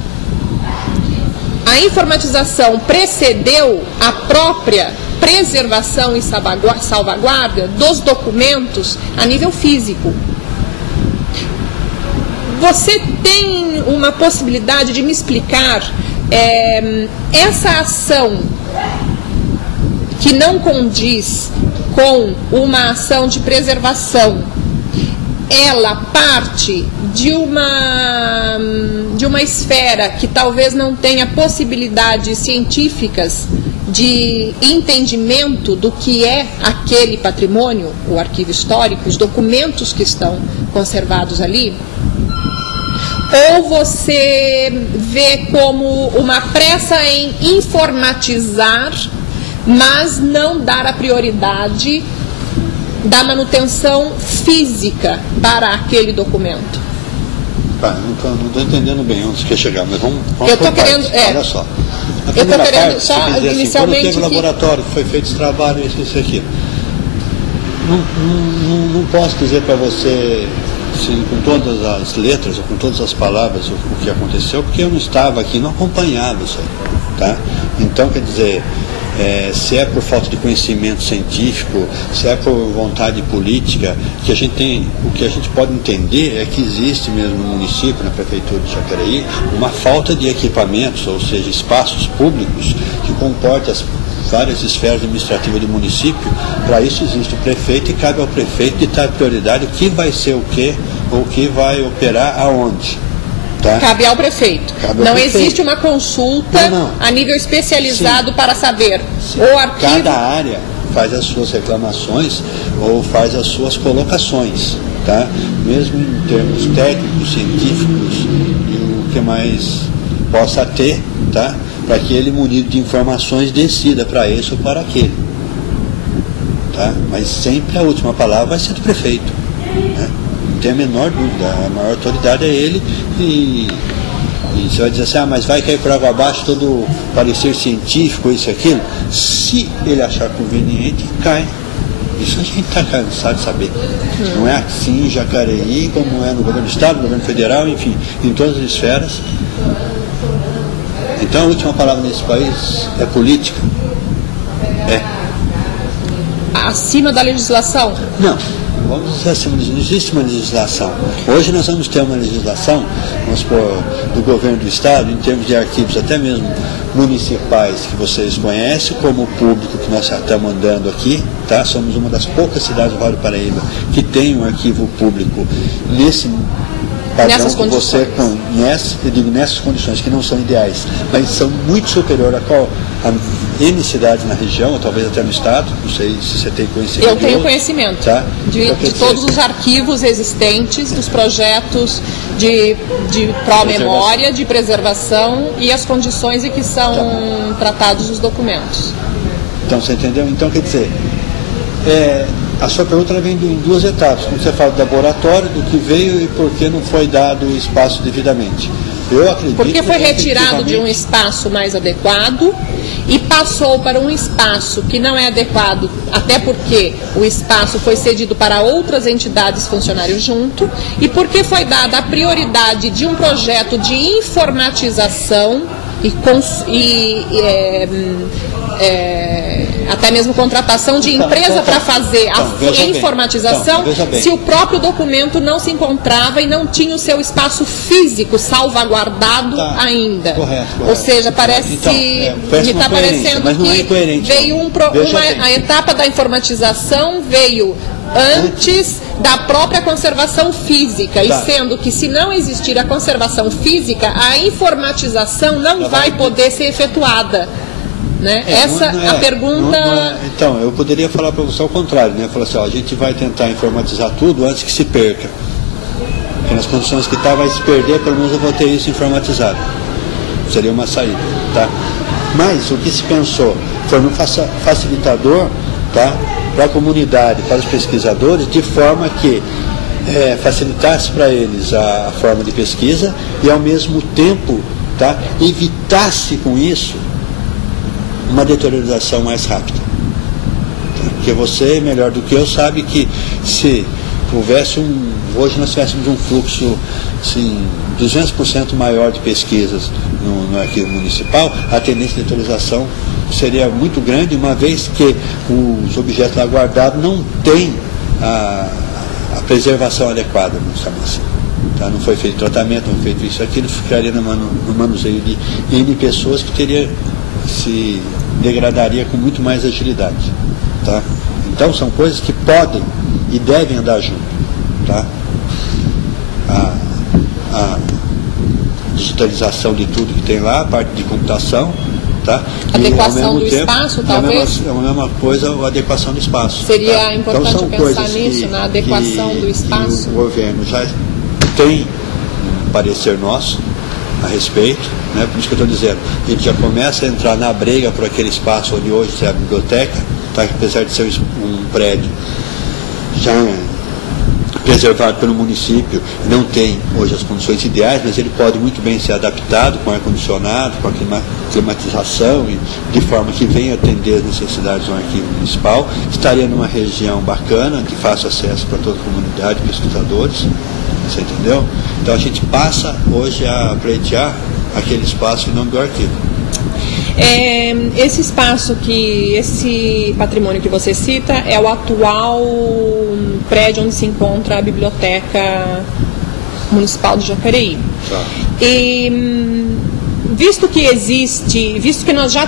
a informatização precedeu a própria preservação e salvaguarda dos documentos a nível físico. Você tem uma possibilidade de me explicar essa ação que não condiz com uma ação de preservação? Ela parte de uma esfera que talvez não tenha possibilidades científicas de entendimento do que é aquele patrimônio, o arquivo histórico, os documentos que estão conservados ali? Ou você vê como uma pressa em informatizar, mas não dar a prioridade da manutenção física para aquele documento? Não estou entendendo bem onde você quer chegar, mas vamos eu estou querendo, olha só. Eu estou querendo só inicialmente. Quando teve o laboratório, que foi feito esse trabalho, isso aqui. Não posso dizer para você, assim, com todas as letras, ou com todas as palavras, o que aconteceu, porque eu não estava aqui, não acompanhava isso aí. Tá? Então, quer dizer, se é por falta de conhecimento científico, se é por vontade política, que a gente tem, o que a gente pode entender é que existe mesmo no município, na prefeitura de Jacareí, uma falta de equipamentos, ou seja, espaços públicos que comportem as várias esferas administrativas do município. Para isso existe o prefeito e cabe ao prefeito ditar prioridade o que vai ser o quê, ou o que vai operar aonde. Tá? Cabe ao prefeito. Não existe uma consulta a nível especializado para saber o arquivo. Cada área faz as suas reclamações ou faz as suas colocações, tá? Mesmo em termos técnicos, científicos e o que mais possa ter, tá? Para que ele, munido de informações, decida para esse ou para aquele. Tá? Mas sempre a última palavra vai ser do prefeito, né? Não tem a menor dúvida, a maior autoridade é ele, e você vai dizer assim, mas vai cair por água abaixo todo o parecer científico, isso e aquilo. Se ele achar conveniente, cai. Isso a gente está cansado de saber. Não é assim em Jacareí, como é no governo do estado, no governo federal, enfim, em todas as esferas. Então a última palavra nesse país é política. Acima da legislação? Não. Vamos dizer assim, não existe uma legislação. Hoje nós vamos ter uma legislação, vamos supor, do governo do estado, em termos de arquivos até mesmo municipais, que vocês conhecem, como o público que nós estamos andando aqui, tá? Somos uma das poucas cidades do Vale do Paraíba que tem um arquivo público padrão nessas que você conhece, eu digo nessas condições que não são ideais, mas são muito superior a N cidades na região, ou talvez até no estado, não sei se você tem conhecimento. Eu tenho conhecimento, tá? de todos os arquivos existentes, dos projetos de pró-memória, de preservação e as condições em que são tratados os documentos. Então, você entendeu? Então, quer dizer, a sua pergunta ela vem em duas etapas. Quando você fala do laboratório, do que veio e por que não foi dado o espaço devidamente. Eu acredito. Porque foi retirado de um espaço mais adequado e passou para um espaço que não é adequado, até porque o espaço foi cedido para outras entidades funcionários junto, e porque foi dada a prioridade de um projeto de informatização até mesmo contratação de empresa para fazer a informatização, se o próprio documento não se encontrava e não tinha o seu espaço físico salvaguardado ainda. Correto. Ou seja, parece que me está parecendo que veio a etapa da informatização veio antes da própria conservação física, e sendo que se não existir a conservação física, a informatização não vai poder ser efetuada. Né? A pergunta... Então, eu poderia falar para você ao contrário, né? Falar assim, a gente vai tentar informatizar tudo antes que se perca. Porque nas condições que está, vai se perder, pelo menos eu vou ter isso informatizado. Seria uma saída, tá? Mas o que se pensou foi no facilitador, tá? Para a comunidade, para os pesquisadores, de forma que facilitasse para eles a forma de pesquisa e, ao mesmo tempo, tá? Evitasse com isso uma deteriorização mais rápida. Porque você, melhor do que eu, sabe que se houvesse hoje nós tivéssemos um fluxo assim, 200% maior de pesquisas no arquivo municipal, a tendência de deteriorização seria muito grande, uma vez que os objetos lá guardados não têm a preservação adequada, vamos chamar assim. Tá? Não foi feito tratamento, não foi feito isso, aquilo ficaria no manuseio de N pessoas que se degradaria com muito mais agilidade. Tá? Então são coisas que podem e devem andar junto. Tá? A digitalização de tudo que tem lá, a parte de computação, tá? Adequação do espaço, talvez? É a mesma coisa, a adequação do espaço. Seria importante pensar nisso, na adequação do espaço. O governo já tem um parecer nosso a respeito, né? Por isso que eu estou dizendo, a gente já começa a entrar na briga por aquele espaço onde hoje é a biblioteca, tá? Apesar de ser um prédio já preservado pelo município, não tem hoje as condições ideais, mas ele pode muito bem ser adaptado com ar-condicionado, com a climatização, e de forma que venha atender as necessidades do arquivo municipal. Estaria numa região bacana, de fácil acesso para toda a comunidade, pesquisadores, você entendeu? Então a gente passa hoje a pleitear aquele espaço em nome do arquivo. Esse espaço esse patrimônio que você cita é o atual prédio onde se encontra a Biblioteca Municipal de Jacareí. Tá. E visto que nós já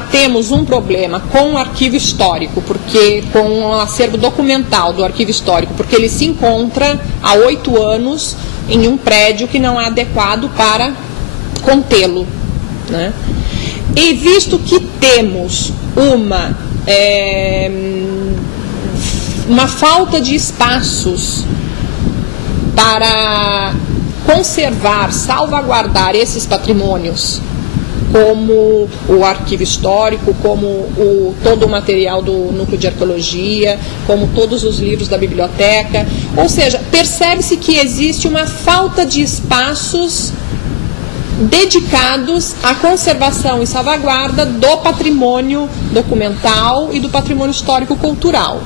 temos um problema com o arquivo histórico, com o acervo documental do arquivo histórico, porque ele se encontra há 8 anos em um prédio que não é adequado para contê-lo. Né? E visto que temos uma falta de espaços para conservar, salvaguardar esses patrimônios, como o arquivo histórico, como todo o material do núcleo de arqueologia, como todos os livros da biblioteca, ou seja, percebe-se que existe uma falta de espaços dedicados à conservação e salvaguarda do patrimônio documental e do patrimônio histórico-cultural.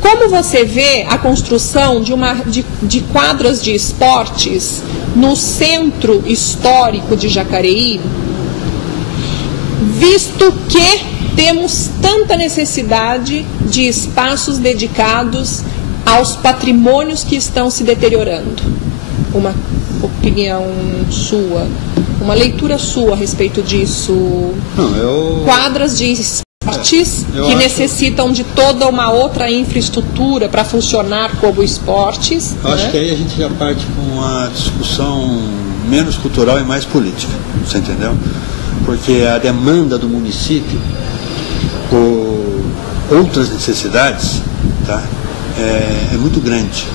Como você vê a construção de quadras de esportes no centro histórico de Jacareí, visto que temos tanta necessidade de espaços dedicados aos patrimônios que estão se deteriorando? Uma opinião sua, uma leitura sua a respeito disso? Não, quadras de esportes que necessitam de toda uma outra infraestrutura para funcionar como esportes. Eu acho que aí a gente já parte com uma discussão menos cultural e mais política, você entendeu? Porque a demanda do município por outras necessidades, tá, é muito grande.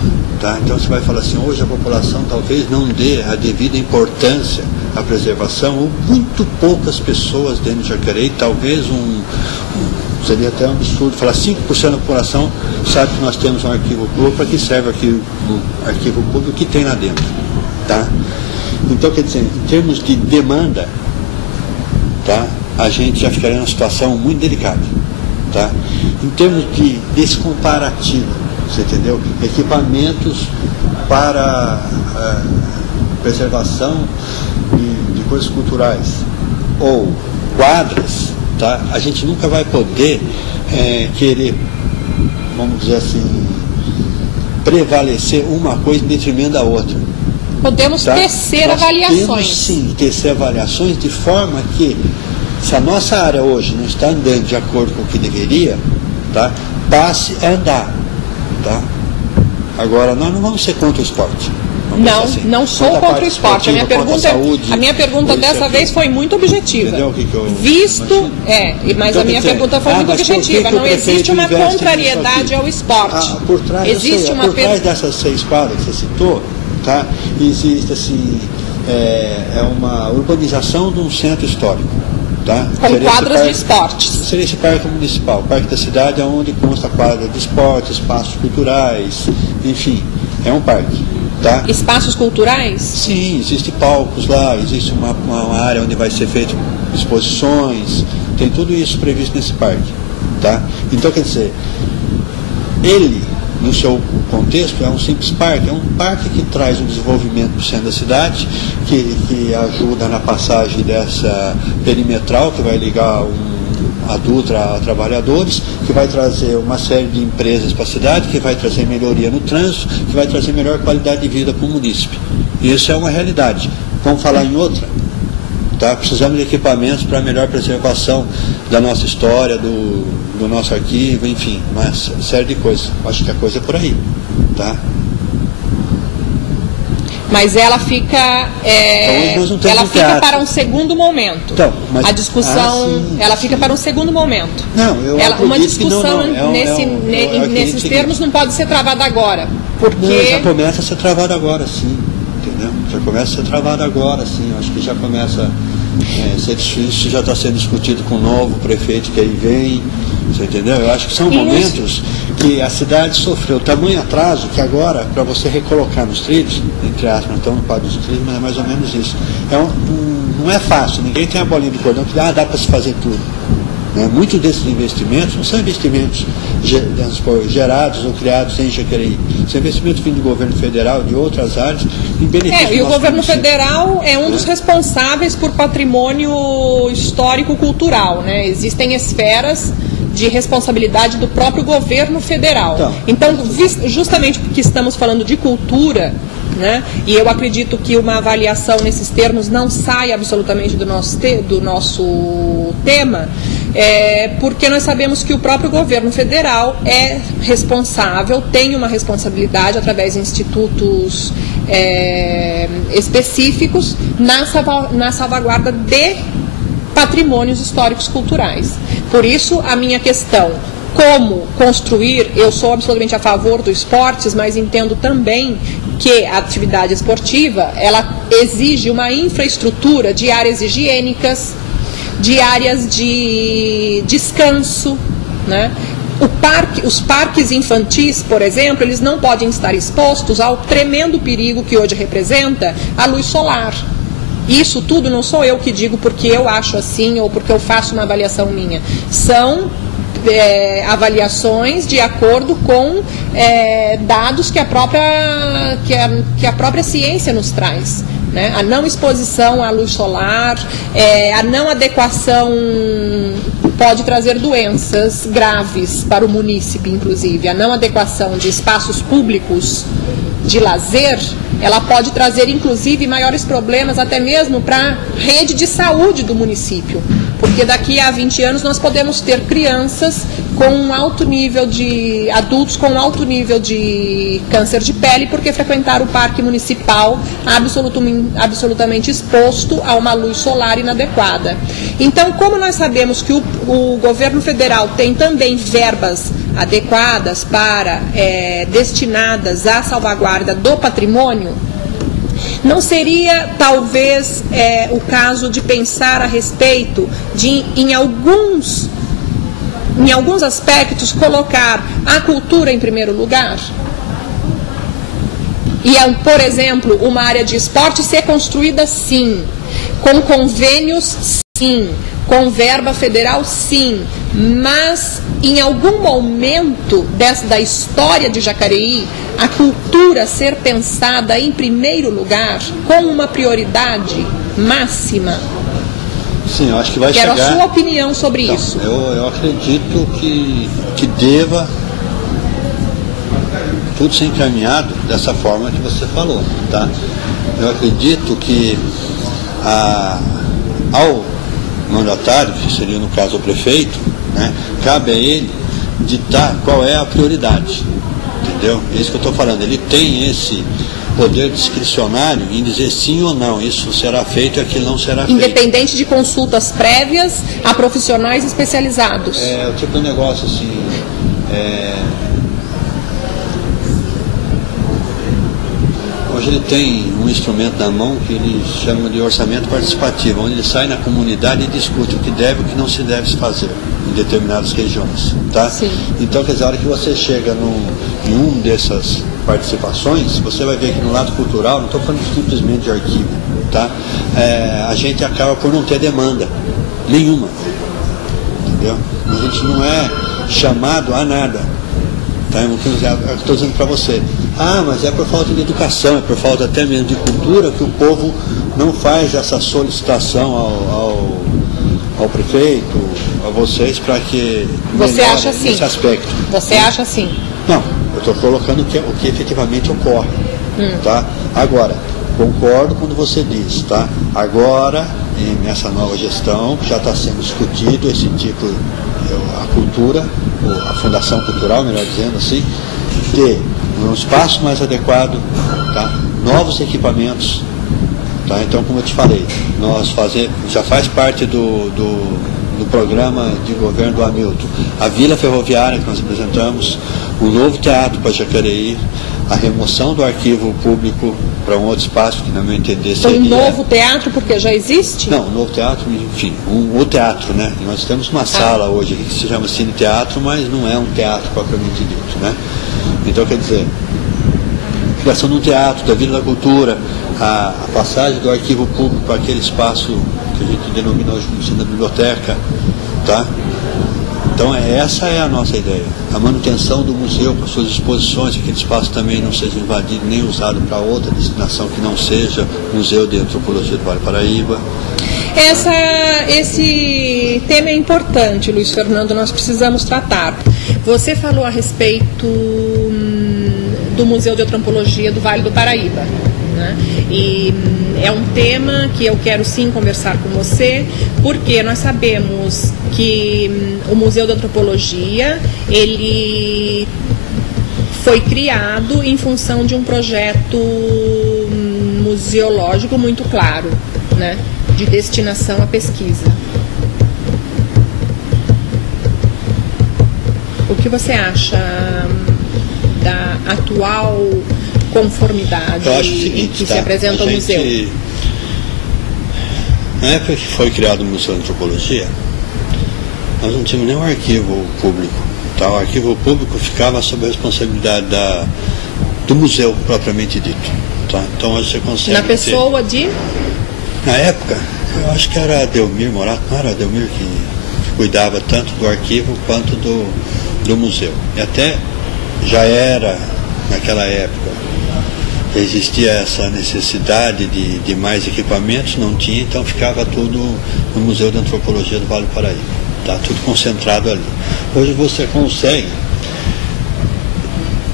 Tá? Então você vai falar assim, hoje a população talvez não dê a devida importância à preservação, ou muito poucas pessoas dentro de Jacareí, talvez seria até um absurdo falar 5% da população sabe que nós temos um arquivo público, para que serve o arquivo público que tem lá dentro. Tá? Então, quer dizer, em termos de demanda, tá, a gente já ficaria numa situação muito delicada. Tá? Em termos desse comparativo, você entendeu? Equipamentos para preservação de coisas culturais ou quadras, tá? A gente nunca vai poder querer, vamos dizer assim, prevalecer uma coisa em detrimento da outra. Podemos tecer avaliações. Podemos sim tecer avaliações de forma que, se a nossa área hoje não está andando de acordo com o que deveria, tá, passe a andar. Tá? Agora, nós não vamos ser contra o esporte. Não, assim, não sou contra o esporte. A minha pergunta dessa vez foi muito objetiva. Visto, mas a minha pergunta foi muito objetiva. Não existe uma contrariedade ao esporte. Por trás dessas 6 quadras que você citou, tá, existe assim, uma urbanização de um centro histórico. Tá? Com quadras de esportes. Seria esse parque municipal, o parque da cidade, onde consta quadra de esportes, espaços culturais, enfim, é um parque. Tá? Espaços culturais? Sim, existem palcos lá, existe uma área onde vai ser feito exposições, tem tudo isso previsto nesse parque. Tá? Então, quer dizer, ele, no seu contexto, é um simples parque, é um parque que traz um desenvolvimento para o centro da cidade, que ajuda na passagem dessa perimetral, que vai ligar a Dutra a trabalhadores, que vai trazer uma série de empresas para a cidade, que vai trazer melhoria no trânsito, que vai trazer melhor qualidade de vida para o município. Isso é uma realidade. Vamos falar em outra? Tá? Precisamos de equipamentos para melhor preservação da nossa história, do nosso arquivo, enfim, uma série de coisas. Acho que a coisa é por aí. Tá? Mas ela fica, ela fica para um segundo momento. Então, a discussão, ela fica para um segundo momento. Não, uma discussão nesses termos não pode ser travada agora, porque não, já começa a ser travada agora, sim, entendeu? Já começa a ser travada agora, sim. Acho que já começa isso já está sendo discutido com o novo prefeito que aí vem. Você entendeu? Eu acho que são momentos que a cidade sofreu tamanho atraso que agora, para você recolocar nos trilhos, entre aspas, não estão no quadro dos trilhos, mas é mais ou menos isso. Não é fácil, ninguém tem a bolinha de cordão que dá para se fazer tudo. Muitos desses investimentos não são investimentos gerados ou criados em Jacareí. São investimentos vindos do governo federal, de outras áreas, em benefício e o governo federal é um dos responsáveis por patrimônio histórico-cultural. Né? Existem esferas de responsabilidade do próprio governo federal. Então, justamente porque estamos falando de cultura, né, e eu acredito que uma avaliação nesses termos não sai absolutamente do nosso tema, porque nós sabemos que o próprio governo federal é responsável, tem uma responsabilidade através de institutos específicos na salvaguarda de patrimônios históricos culturais. Por isso, a minha questão, como construir, eu sou absolutamente a favor dos esportes, mas entendo também que a atividade esportiva, ela exige uma infraestrutura de áreas higiênicas, de áreas de descanso, né? Os parques infantis, por exemplo, eles não podem estar expostos ao tremendo perigo que hoje representa a luz solar. Isso tudo não sou eu que digo porque eu acho assim ou porque eu faço uma avaliação minha. São avaliações de acordo com dados que a própria ciência nos traz. Né? A não exposição à luz solar, a não adequação pode trazer doenças graves para o munícipe, inclusive. A não adequação de espaços públicos de lazer, ela pode trazer, inclusive, maiores problemas até mesmo para a rede de saúde do município. porque daqui a 20 anos nós podemos ter crianças com um alto nível de... adultos com um alto nível de câncer de pele, porque frequentaram o parque municipal absolutamente exposto a uma luz solar inadequada. Então, como nós sabemos que o governo federal tem também verbas adequadas para destinadas à salvaguarda do patrimônio, não seria talvez o caso de pensar a respeito de, em alguns aspectos, colocar a cultura em primeiro lugar? E, por exemplo, uma área de esporte ser construída sim, com convênios sim, com verba federal sim, mas em algum momento da história de Jacareí, a cultura ser pensada em primeiro lugar, com uma prioridade máxima? Sim, eu acho que vai Quero chegar... a sua opinião sobre isso. Eu acredito que deva tudo ser encaminhado dessa forma que você falou, tá? Eu acredito que ao mandatário, que seria no caso o prefeito, né, cabe a ele ditar qual é a prioridade, entendeu? É isso que eu estou falando. Ele tem esse poder discricionário em dizer sim ou não, isso será feito e aquilo não será feito. Independente de consultas prévias a profissionais especializados. É o tipo de negócio assim, hoje ele tem um instrumento na mão que ele chama de orçamento participativo, onde ele sai na comunidade e discute o que deve e o que não se deve fazer em determinadas regiões, tá? Sim. Então, quer dizer, a hora que você chega em uma dessas participações, você vai ver que no lado cultural, não estou falando simplesmente de arquivo, tá? A gente acaba por não ter demanda nenhuma, entendeu? A gente não é chamado a nada, tá? Eu estou dizendo para você, mas é por falta de educação, é por falta até mesmo de cultura que o povo não faz essa solicitação ao prefeito, a vocês, para que você acha assim? Nesse aspecto. Você acha assim? Não, eu estou colocando o que efetivamente ocorre, tá? Agora, concordo quando você diz, tá? Agora, nessa nova gestão, já está sendo discutido esse tipo, a cultura, a fundação cultural, melhor dizendo assim, ter um espaço mais adequado, tá? Novos equipamentos, tá? Então, como eu te falei, já faz parte do programa de governo do Hamilton, a Vila Ferroviária que nós apresentamos, o novo teatro para Jacareí, a remoção do arquivo público para um outro espaço que, no meu entender, seria... Um novo teatro, porque já existe? Não, um novo teatro, enfim, o teatro, né? Nós temos uma sala hoje que se chama Cine Teatro, mas não é um teatro propriamente dito, né? Então, quer dizer, a criação de um teatro, da Vila da Cultura, a passagem do arquivo público para aquele espaço que a gente denomina hoje como da biblioteca, tá? Então, essa é a nossa ideia. A manutenção do museu com suas exposições, que aquele espaço também não seja invadido nem usado para outra destinação que não seja Museu de Antropologia do Vale do Paraíba. Esse tema é importante, Luiz Fernando, nós precisamos tratar. Você falou a respeito do Museu de Antropologia do Vale do Paraíba, né? E é um tema que eu quero sim conversar com você, porque nós sabemos que o Museu de Antropologia, ele foi criado em função de um projeto museológico muito claro, né? De destinação à pesquisa. O que você acha da atual conformidade que se apresenta ao museu? Na época que foi criado o Museu de Antropologia, nós não tínhamos nenhum arquivo público. Tá? O arquivo público ficava sob a responsabilidade do museu propriamente dito. Tá? Então hoje você consegue... Na pessoa de... Na época, eu acho que era Adelmir Morato, não era Adelmir que cuidava tanto do arquivo quanto do museu. E até já era, naquela época, existia essa necessidade de mais equipamentos, não tinha, então ficava tudo no Museu de Antropologia do Vale do Paraíba. Tá? Tudo concentrado ali. Hoje você consegue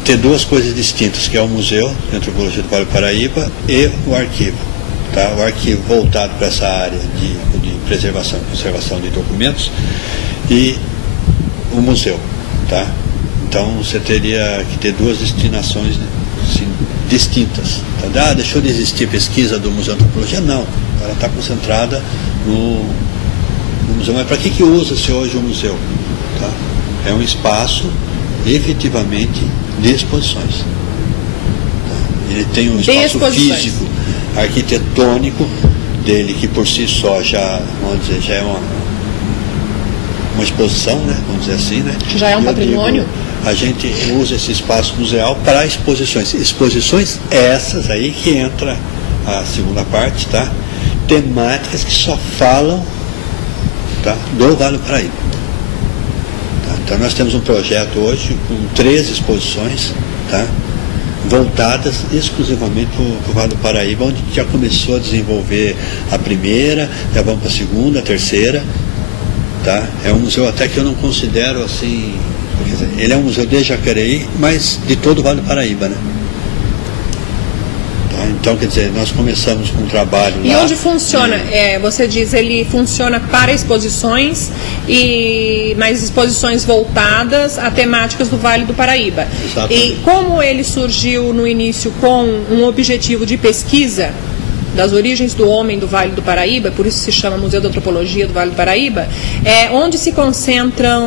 ter duas coisas distintas, que é o Museu de Antropologia do Vale do Paraíba e o arquivo. Tá? O arquivo voltado para essa área de preservação e conservação de documentos, e o museu, tá? Então você teria que ter duas destinações assim, distintas. Tá? Deixou de existir pesquisa do Museu de Antropologia? Não, ela está concentrada no museu. Mas para que usa-se hoje o museu? Tá? É um espaço, efetivamente, de exposições. Tá? Ele tem um espaço físico, arquitetônico dele, que por si só já, vamos dizer, já é uma exposição, né? Vamos dizer assim, né? Já é um patrimônio? A gente usa esse espaço museal para exposições. Exposições essas aí que entra a segunda parte, tá? Temáticas que só falam, tá, do Vale do Paraíba. Tá? Então nós temos um projeto hoje com 13 exposições, tá, voltadas exclusivamente para o Vale do Paraíba, onde já começou a desenvolver a primeira, já vamos para a segunda, a terceira. Tá? É um museu até que eu não considero assim. Quer dizer, ele é um museu de Jacareí, mas de todo o Vale do Paraíba, né? Tá? Então, quer dizer, nós começamos com um trabalho lá. E onde funciona? Você diz, ele funciona para exposições, mas exposições voltadas a temáticas do Vale do Paraíba. Exatamente. E como ele surgiu no início com um objetivo de pesquisa das origens do homem do Vale do Paraíba, por isso se chama Museu de Antropologia do Vale do Paraíba, onde se concentram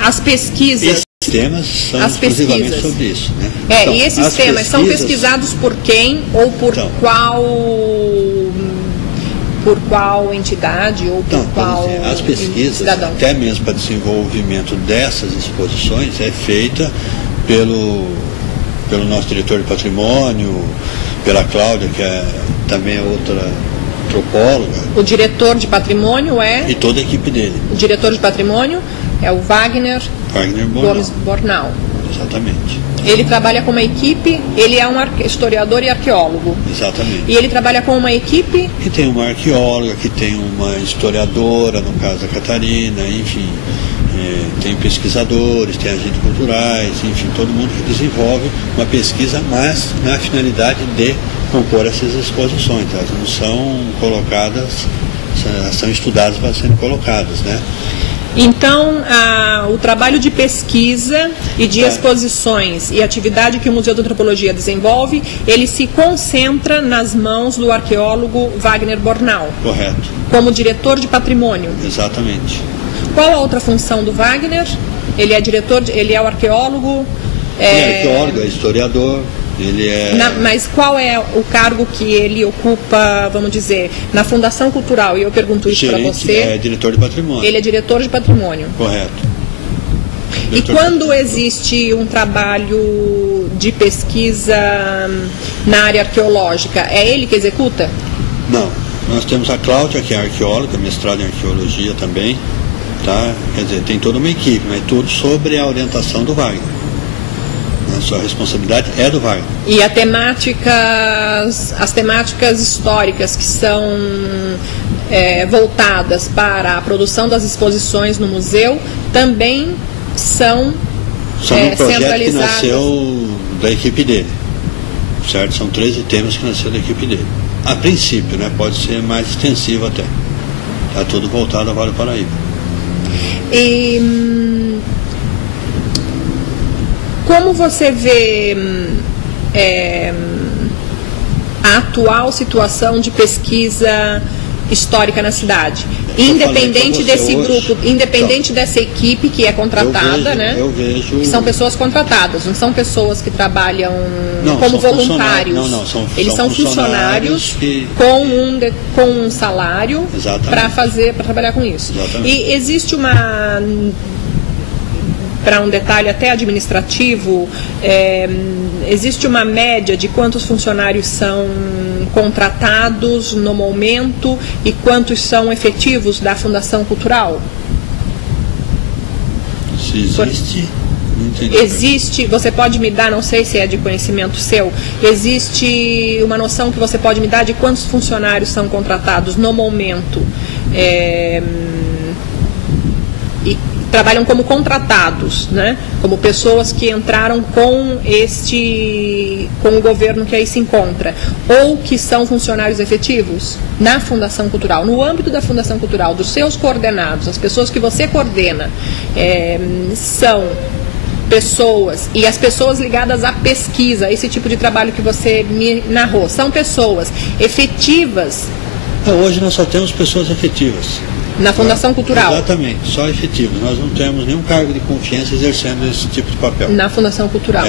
as pesquisas. Esses temas são exclusivamente sobre isso, né? Então, e esses temas são pesquisados por quem ou por qual entidade ou por qual as pesquisas, cidadão? Até mesmo para desenvolvimento dessas exposições, é feita pelo nosso diretor de patrimônio, pela Cláudia, que também é outra antropóloga. O diretor de patrimônio e toda a equipe dele. O diretor de patrimônio é o Wagner Gomes Bornal. Exatamente. Ele trabalha com uma equipe, ele é um historiador e arqueólogo. Exatamente. E ele trabalha com uma equipe que tem uma arqueóloga, que tem uma historiadora, no caso a Catarina, enfim, tem pesquisadores, tem agentes culturais, enfim, todo mundo que desenvolve uma pesquisa, mas na finalidade de compor essas exposições. Elas não são colocadas, são estudadas para serem colocadas, né? Então, o trabalho de pesquisa e de exposições e atividade que o Museu de Antropologia desenvolve, ele se concentra nas mãos do arqueólogo Wagner Bornal. Correto. Como diretor de patrimônio. Exatamente. Qual a outra função do Wagner? Ele é diretor, ele é o arqueólogo. Ele é arqueólogo, é historiador. Ele é... Mas qual é o cargo que ele ocupa, vamos dizer, na Fundação Cultural? E eu pergunto isso para você. É diretor de patrimônio. Ele é diretor de patrimônio. Correto. E quando existe um trabalho de pesquisa na área arqueológica, é ele que executa? Não. Nós temos a Cláudia, que é arqueóloga, mestrada em arqueologia também. Tá? Quer dizer, tem toda uma equipe, mas tudo sobre a orientação do Wagner. A sua responsabilidade é do Wagner. E as temáticas históricas que são voltadas para a produção das exposições no museu também são um projeto que nasceu da equipe dele, certo? São 13 temas que nasceram da equipe dele. A princípio, né? Pode ser mais extensivo até. Está tudo voltado ao Vale do Paraíba. E como você vê a atual situação de pesquisa histórica na cidade? Independente desse grupo, independente dessa equipe que é contratada, eu vejo... que são pessoas contratadas, não são pessoas que trabalham como voluntários. Eles são funcionários com um salário para trabalhar com isso. Exatamente. E existe para um detalhe até administrativo, existe uma média de quantos funcionários são contratados no momento e quantos são efetivos da Fundação Cultural? Se existe... Existe, você pode me dar, não sei se é de conhecimento seu, existe uma noção que você pode me dar de quantos funcionários são contratados no momento? trabalham como contratados, né? Como pessoas que entraram com o governo que aí se encontra, ou que são funcionários efetivos na Fundação Cultural, no âmbito da Fundação Cultural, dos seus coordenados, as pessoas que você coordena, são pessoas, e as pessoas ligadas à pesquisa, esse tipo de trabalho que você me narrou, são pessoas efetivas? Hoje nós só temos pessoas efetivas. Na Fundação Cultural? Exatamente, só efetivos. Nós não temos nenhum cargo de confiança exercendo esse tipo de papel. Na Fundação Cultural?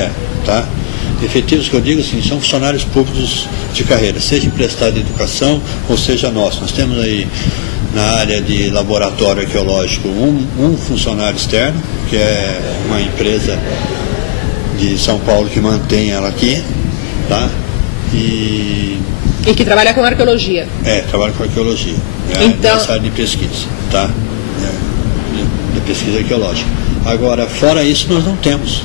Tá? Efetivos que eu digo assim, são funcionários públicos de carreira, seja emprestado de educação ou seja nosso. Nós temos aí na área de laboratório arqueológico um funcionário externo, que é uma empresa de São Paulo que mantém ela aqui, tá? E que trabalha com arqueologia. Trabalha com arqueologia. Então, nessa área de pesquisa, tá? De pesquisa arqueológica. Agora, fora isso, nós não temos.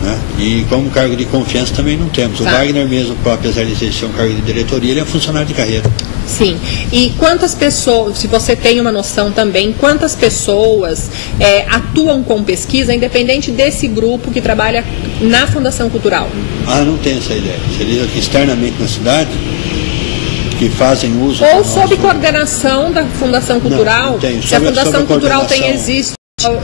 Né? E como cargo de confiança também não temos. O Wagner mesmo, apesar de ser um cargo de diretoria, ele é um funcionário de carreira. Sim. E quantas pessoas, se você tem uma noção também, quantas pessoas atuam com pesquisa, independente desse grupo que trabalha na Fundação Cultural? Não tenho essa ideia. Seria aqui externamente na cidade, que fazem uso... Ou sob coordenação da Fundação Cultural? Não tenho. Se a Fundação Cultural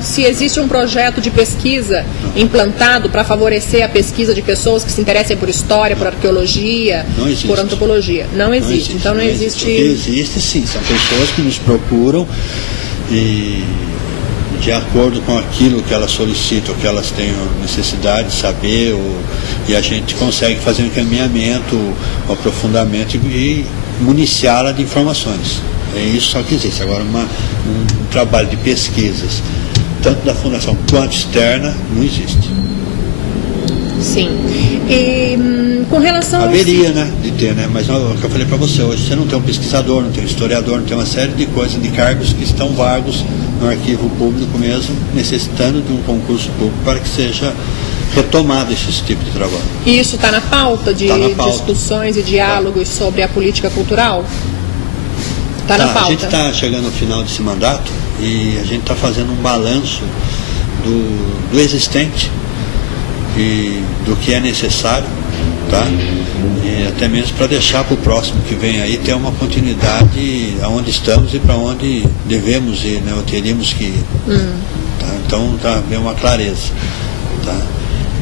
se existe um projeto de pesquisa implantado para favorecer a pesquisa de pessoas que se interessem por história, por arqueologia, por antropologia. Não existe. Então não existe... O que existe, sim, são pessoas que nos procuram e, de acordo com aquilo que elas solicitam, que elas tenham necessidade de saber, e a gente consegue fazer um encaminhamento, um aprofundamento e municiá-la de informações. É isso só que existe. Agora, um trabalho de pesquisas, tanto da Fundação quanto externa, não existe. Sim. E com relação... Haveria, né, de ter, né? Mas o que eu falei para você, hoje você não tem um pesquisador, não tem um historiador, não tem uma série de coisas, de cargos que estão vagos no arquivo público mesmo, necessitando de um concurso público para que seja retomado esse tipo de trabalho. E isso está na pauta de discussões e diálogos sobre a política cultural? Está na pauta. A gente está chegando ao final desse mandato e a gente está fazendo um balanço do existente e do que é necessário, tá? E até mesmo para deixar para o próximo que vem aí ter uma continuidade aonde estamos e para onde devemos ir, né? Ou teríamos que ir. Tá? Então tá bem uma clareza, tá?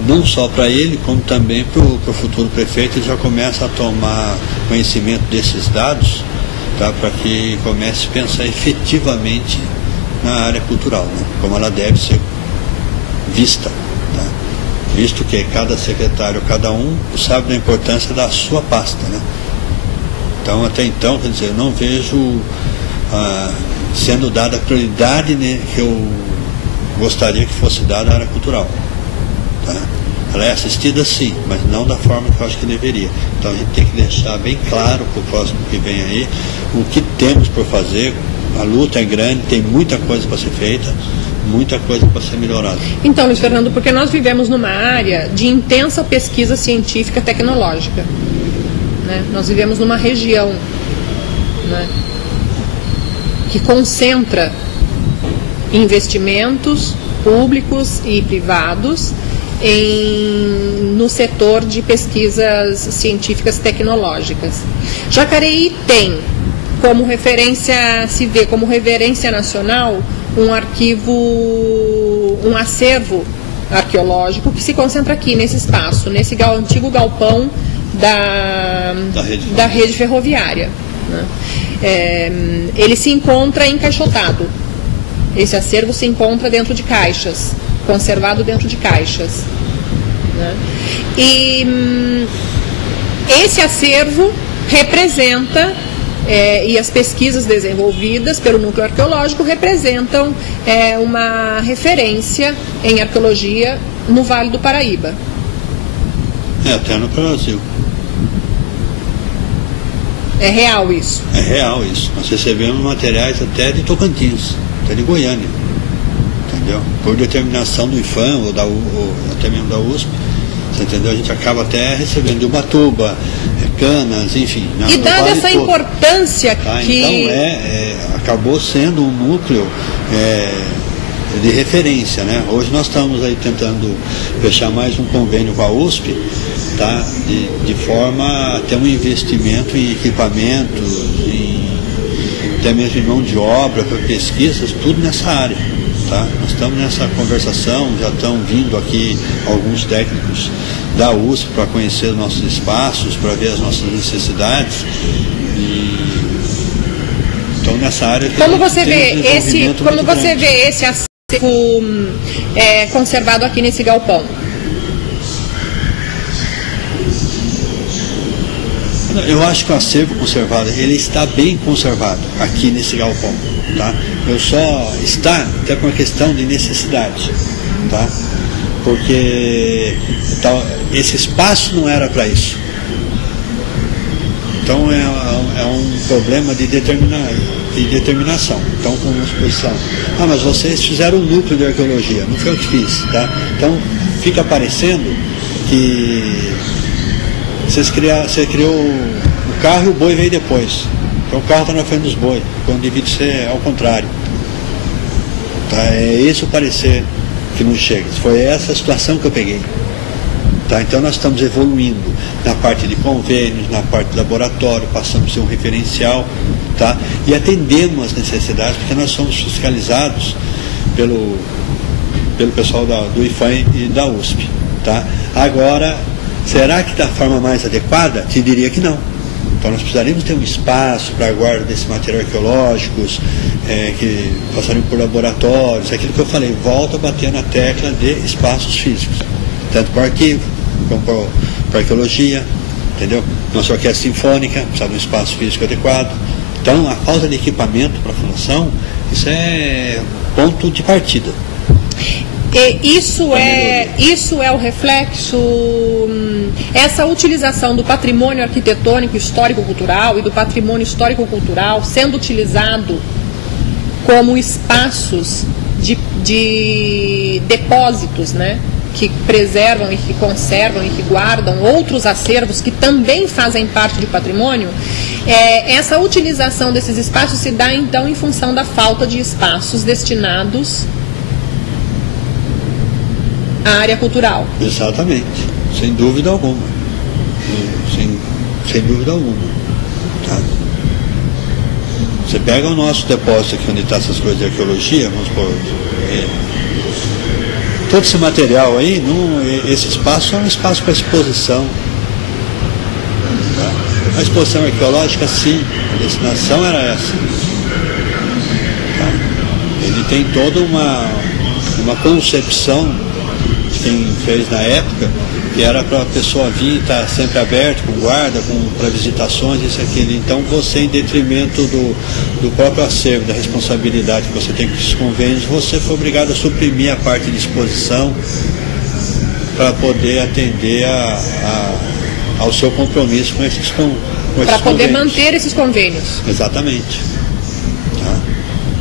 Não só para ele, como também para o futuro prefeito. Ele já começa a tomar conhecimento desses dados, tá? Para que comece a pensar efetivamente na área cultural, né? Como ela deve ser vista, tá? Visto que cada secretário, cada um sabe da importância da sua pasta, né? Então, até então, quer dizer, eu não vejo sendo dada a prioridade, né, que eu gostaria que fosse dada à área cultural, tá? Ela é assistida sim, mas não da forma que eu acho que deveria. Então a gente tem que deixar bem claro para o próximo que vem aí o que temos por fazer. A luta é grande, tem muita coisa para ser feita, muita coisa para ser melhorada. Então, Luiz Fernando, porque nós vivemos numa área de intensa pesquisa científica tecnológica, né? Nós vivemos numa região, né, que concentra investimentos públicos e privados no setor de pesquisas científicas tecnológicas. Jacareí tem como referência, se vê como referência nacional, um acervo arqueológico que se concentra aqui nesse espaço, nesse antigo galpão da rede ferroviária, né? Ele se encontra encaixotado. Esse acervo se encontra dentro de caixas, conservado dentro de caixas, né? E esse acervo representa, e as pesquisas desenvolvidas pelo núcleo arqueológico representam uma referência em arqueologia no Vale do Paraíba. Até no Brasil. É real isso? É real isso. Nós recebemos materiais até de Tocantins, até de Goiânia. Entendeu? Por determinação do IFAM ou até mesmo da USP, você entendeu? A gente acaba até recebendo de Ubatuba, Canas, enfim. E dada essa importância que... Então acabou sendo um núcleo de referência, né? Hoje nós estamos aí tentando fechar mais um convênio com a USP, tá? De forma a ter um investimento em equipamentos, até mesmo em mão de obra, para pesquisas, tudo nessa área. Tá? Nós estamos nessa conversação, já estão vindo aqui alguns técnicos da USP para conhecer os nossos espaços, para ver as nossas necessidades. Então nessa área como você vê esse acervo conservado aqui nesse galpão? Eu acho que o acervo conservado, ele está bem conservado aqui nesse galpão, tá? Eu só está até por uma questão de necessidade, tá? Porque esse espaço não era para isso. Então é um problema de determinação. Então, como exposição, mas vocês fizeram um núcleo de arqueologia, não foi eu que fiz, tá? Então fica parecendo que você criou o carro e o boi veio depois. Então o carro está na frente dos bois, quando devia ser ao contrário. Tá? É esse o parecer que nos chega. Foi essa a situação que eu peguei. Tá? Então nós estamos evoluindo na parte de convênios, na parte de laboratório, passamos a ser um referencial, tá? E atendemos as necessidades, porque nós somos fiscalizados pelo pessoal do IFAM e da USP. Tá? Agora, será que da forma mais adequada? Te diria que não. Então nós precisaríamos ter um espaço para a guarda desses materiais arqueológicos, que passariam por laboratórios, aquilo que eu falei, volta a bater na tecla de espaços físicos, tanto para o arquivo, como para a arqueologia, entendeu? Nossa orquestra sinfônica precisa de um espaço físico adequado. Então a falta de equipamento para a fundação, isso é ponto de partida. E isso é o reflexo, essa utilização do patrimônio arquitetônico histórico-cultural e do patrimônio histórico-cultural sendo utilizado como espaços de depósitos, né? Que preservam e que conservam e que guardam outros acervos que também fazem parte do patrimônio. Essa utilização desses espaços se dá então em função da falta de espaços destinados a área cultural. Exatamente, sem dúvida alguma. Sem dúvida alguma. Tá? Você pega o nosso depósito aqui onde estão essas coisas de arqueologia, vamos supor, todo esse material aí, esse espaço é um espaço para exposição. Tá? A exposição arqueológica, sim, a destinação era essa. Tá? Ele tem toda uma concepção quem fez na época, que era para a pessoa vir e estar sempre aberto, com guarda, para visitações, isso e aquilo. Então você, em detrimento do próprio acervo, da responsabilidade que você tem com esses convênios, você foi obrigado a suprimir a parte de exposição para poder atender ao seu compromisso com esses convênios. Para poder manter esses convênios. Exatamente.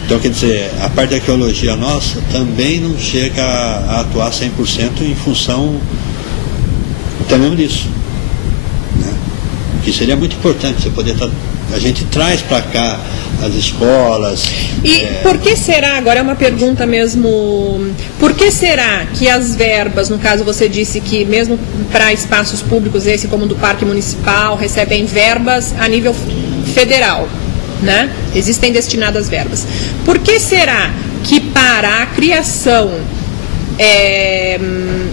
Então, quer dizer, a parte da arqueologia nossa também não chega a atuar 100% em função até mesmo disso. Né? Que seria muito importante você poder estar. A gente traz para cá as escolas. E por que será, agora é uma pergunta mesmo, por que será que as verbas, no caso você disse que mesmo para espaços públicos, esse como do Parque Municipal, recebem verbas a nível federal? Né? Existem destinadas verbas. Por que será que para a criação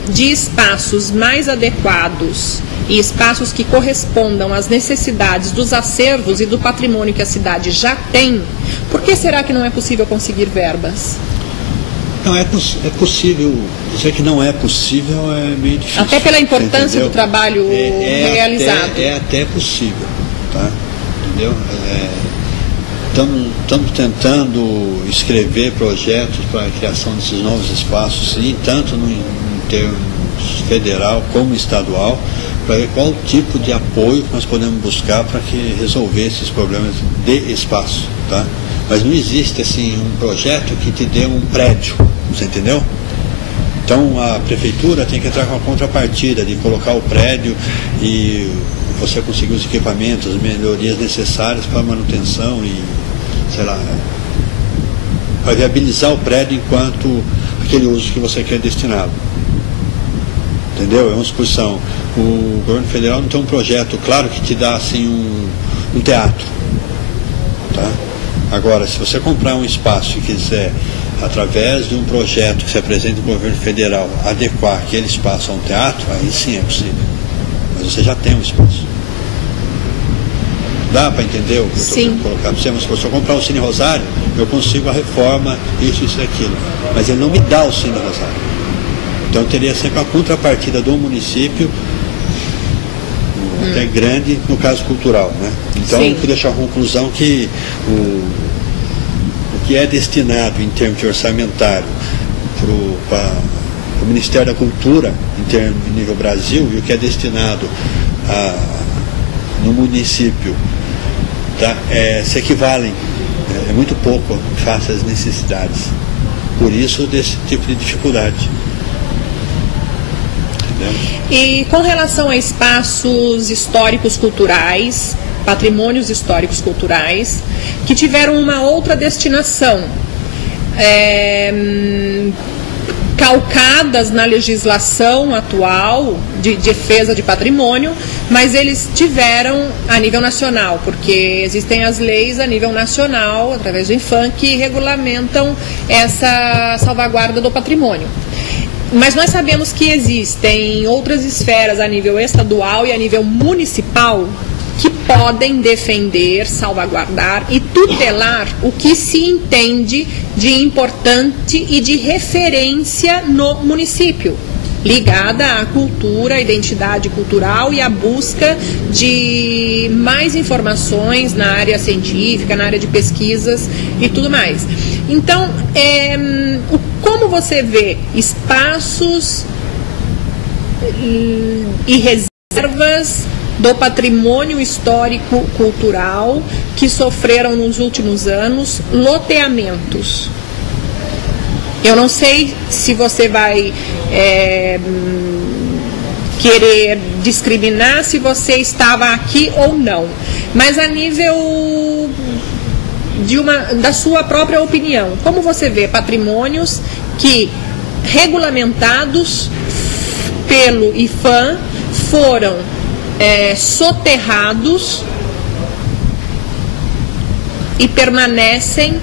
de espaços mais adequados e espaços que correspondam às necessidades dos acervos e do patrimônio que a cidade já tem, por que será que não é possível conseguir verbas? Não, é possível. Dizer que não é possível é meio difícil. Até pela importância do trabalho realizado. É até possível, tá? Entendeu? Estamos tentando escrever projetos para a criação desses novos espaços, sim, tanto em termos federal como estadual, para ver qual tipo de apoio que nós podemos buscar para que resolver esses problemas de espaço, tá? Mas não existe assim um projeto que te dê um prédio, você entendeu? Então a prefeitura tem que entrar com a contrapartida de colocar o prédio e você conseguir os equipamentos, as melhorias necessárias para a manutenção e, sei lá, para viabilizar o prédio enquanto aquele uso que você quer destiná-lo. Entendeu? É uma exposição. O governo federal não tem um projeto claro que te dá assim um teatro. Tá? Agora, se você comprar um espaço e quiser, através de um projeto que se apresenta no governo federal, adequar aquele espaço a um teatro, aí sim é possível. Mas você já tem um espaço. Dá para entender o que eu estou querendo colocar para você? Mas se eu comprar um Cine Rosário, eu consigo a reforma, isso e aquilo. Mas ele não me dá o Cine Rosário. Então teria sempre a contrapartida do município, até grande, no caso cultural, né? Então eu fui deixar a conclusão que o que é destinado em termos de orçamentário para o Ministério da Cultura, em termos de nível Brasil, e o que é destinado no município, tá? Se equivalem, é muito pouco face às necessidades. Por isso, desse tipo de dificuldade. E com relação a espaços históricos culturais, patrimônios históricos culturais, que tiveram uma outra destinação, calcadas na legislação atual de defesa de patrimônio, mas eles tiveram a nível nacional, porque existem as leis a nível nacional, através do INFAM, que regulamentam essa salvaguarda do patrimônio. Mas nós sabemos que existem outras esferas a nível estadual e a nível municipal que podem defender, salvaguardar e tutelar o que se entende de importante e de referência no município, ligada à cultura, à identidade cultural e à busca de mais informações na área científica, na área de pesquisas e tudo mais. Então, como você vê espaços e reservas do patrimônio histórico-cultural que sofreram nos últimos anos loteamentos? Eu não sei se você vai querer discriminar se você estava aqui ou não, mas a nível da sua própria opinião, como você vê patrimônios que, regulamentados pelo IFAM, foram soterrados e permanecem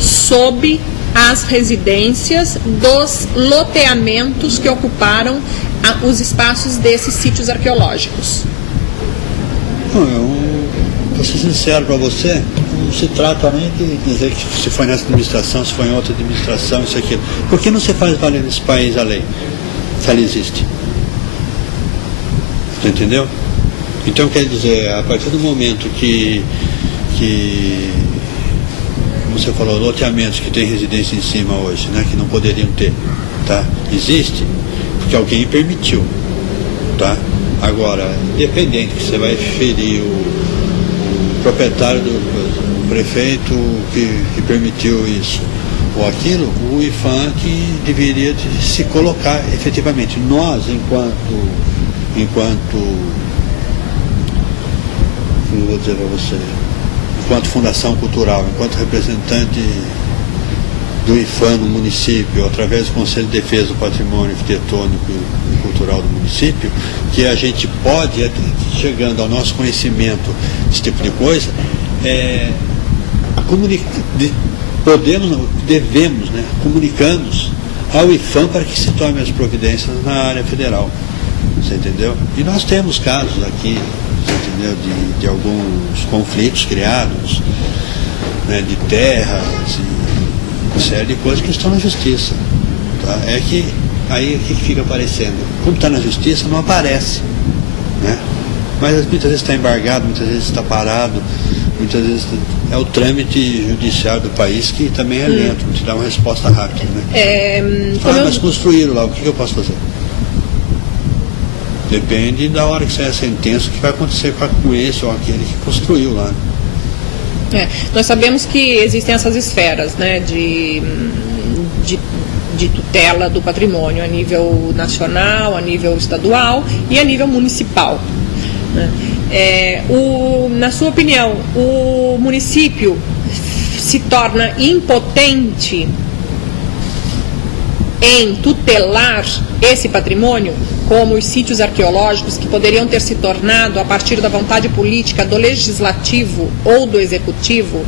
sob as residências dos loteamentos que ocuparam os espaços desses sítios arqueológicos? Vou ser sincero para você, não se trata nem de dizer que se foi nessa administração, se foi em outra administração, isso aqui. Por que não se faz valer nesse país a lei? Se ela existe. Você entendeu? Então, quer dizer, a partir do momento que como você falou, loteamentos que tem residência em cima hoje, né, que não poderiam ter, tá? Existe porque alguém permitiu, tá? Agora, independente que você vai ferir o proprietário o prefeito que permitiu isso ou aquilo, o IFAM que deveria se colocar efetivamente. Nós, como vou dizer para você, enquanto fundação cultural, enquanto representante do IFAM no município, através do Conselho de Defesa do Patrimônio Arquitetônico e Cultural do município, que a gente pode, chegando ao nosso conhecimento desse tipo de coisa, devemos, né, comunicamos ao IFAM para que se tome as providências na área federal. Você entendeu? E nós temos casos aqui, você entendeu, de alguns conflitos criados, né, de terras e uma série de coisas que estão na justiça. Tá? É que aí o que fica aparecendo? Como está na justiça, não aparece. Né? Mas muitas vezes está embargado, muitas vezes está parado, muitas vezes é o trâmite judiciário do país que também é lento, não te dá uma resposta rápida. Né? Mas construíram lá, o que eu posso fazer? Depende da hora que sair a sentença, o que vai acontecer com esse ou aquele que construiu lá. Nós sabemos que existem essas esferas, né, de tutela do patrimônio a nível nacional, a nível estadual e a nível municipal. Né? Na sua opinião, o município se torna impotente em tutelar esse patrimônio, como os sítios arqueológicos, que poderiam ter se tornado, a partir da vontade política do legislativo ou do executivo,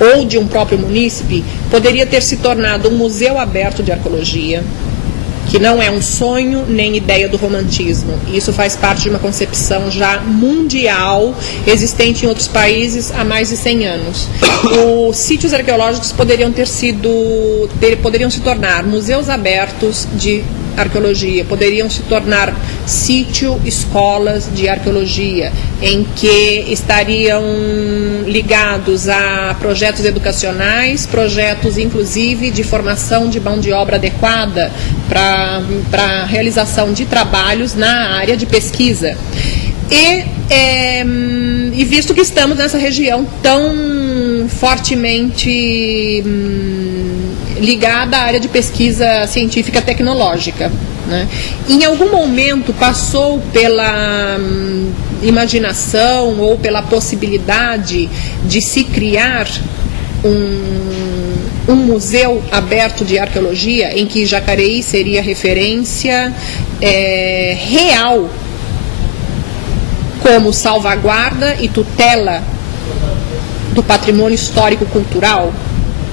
ou de um próprio munícipe, poderia ter se tornado um museu aberto de arqueologia, que não é um sonho nem ideia do romantismo. Isso faz parte de uma concepção já mundial, existente em outros países há mais de 100 anos. Os sítios arqueológicos poderiam se tornar museus abertos de arqueologia, poderiam se tornar escolas de arqueologia, em que estariam ligados a projetos educacionais, projetos inclusive de formação de mão de obra adequada para a realização de trabalhos na área de pesquisa. E visto que estamos nessa região tão fortemente ligada à área de pesquisa científica tecnológica, né? Em algum momento passou pela imaginação ou pela possibilidade de se criar um museu aberto de arqueologia, em que Jacareí seria referência real como salvaguarda e tutela do patrimônio histórico-cultural?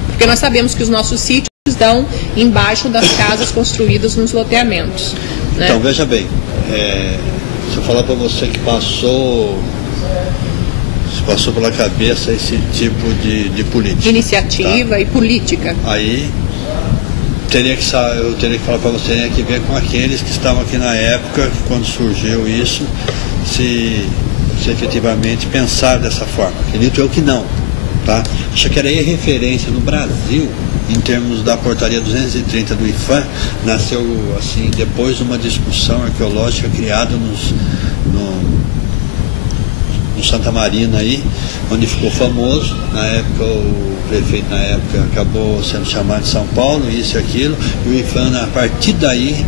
Porque nós sabemos que os nossos sítios estão embaixo das casas construídas nos loteamentos, né? Então, veja bem, se eu falar para você que passou pela cabeça esse tipo de política. Iniciativa, tá? E política. Aí eu teria que falar para você, teria que ver com aqueles que estavam aqui na época, quando surgiu isso, se efetivamente pensar dessa forma. Acredito eu que não. Tá? Jacareí é referência no Brasil em termos da portaria 230 do IPHAN. Nasceu assim depois de uma discussão arqueológica criada no Santa Marina aí, onde ficou famoso. Na época o prefeito acabou sendo chamado de São Paulo, isso e aquilo, e o IPHAN, a partir daí,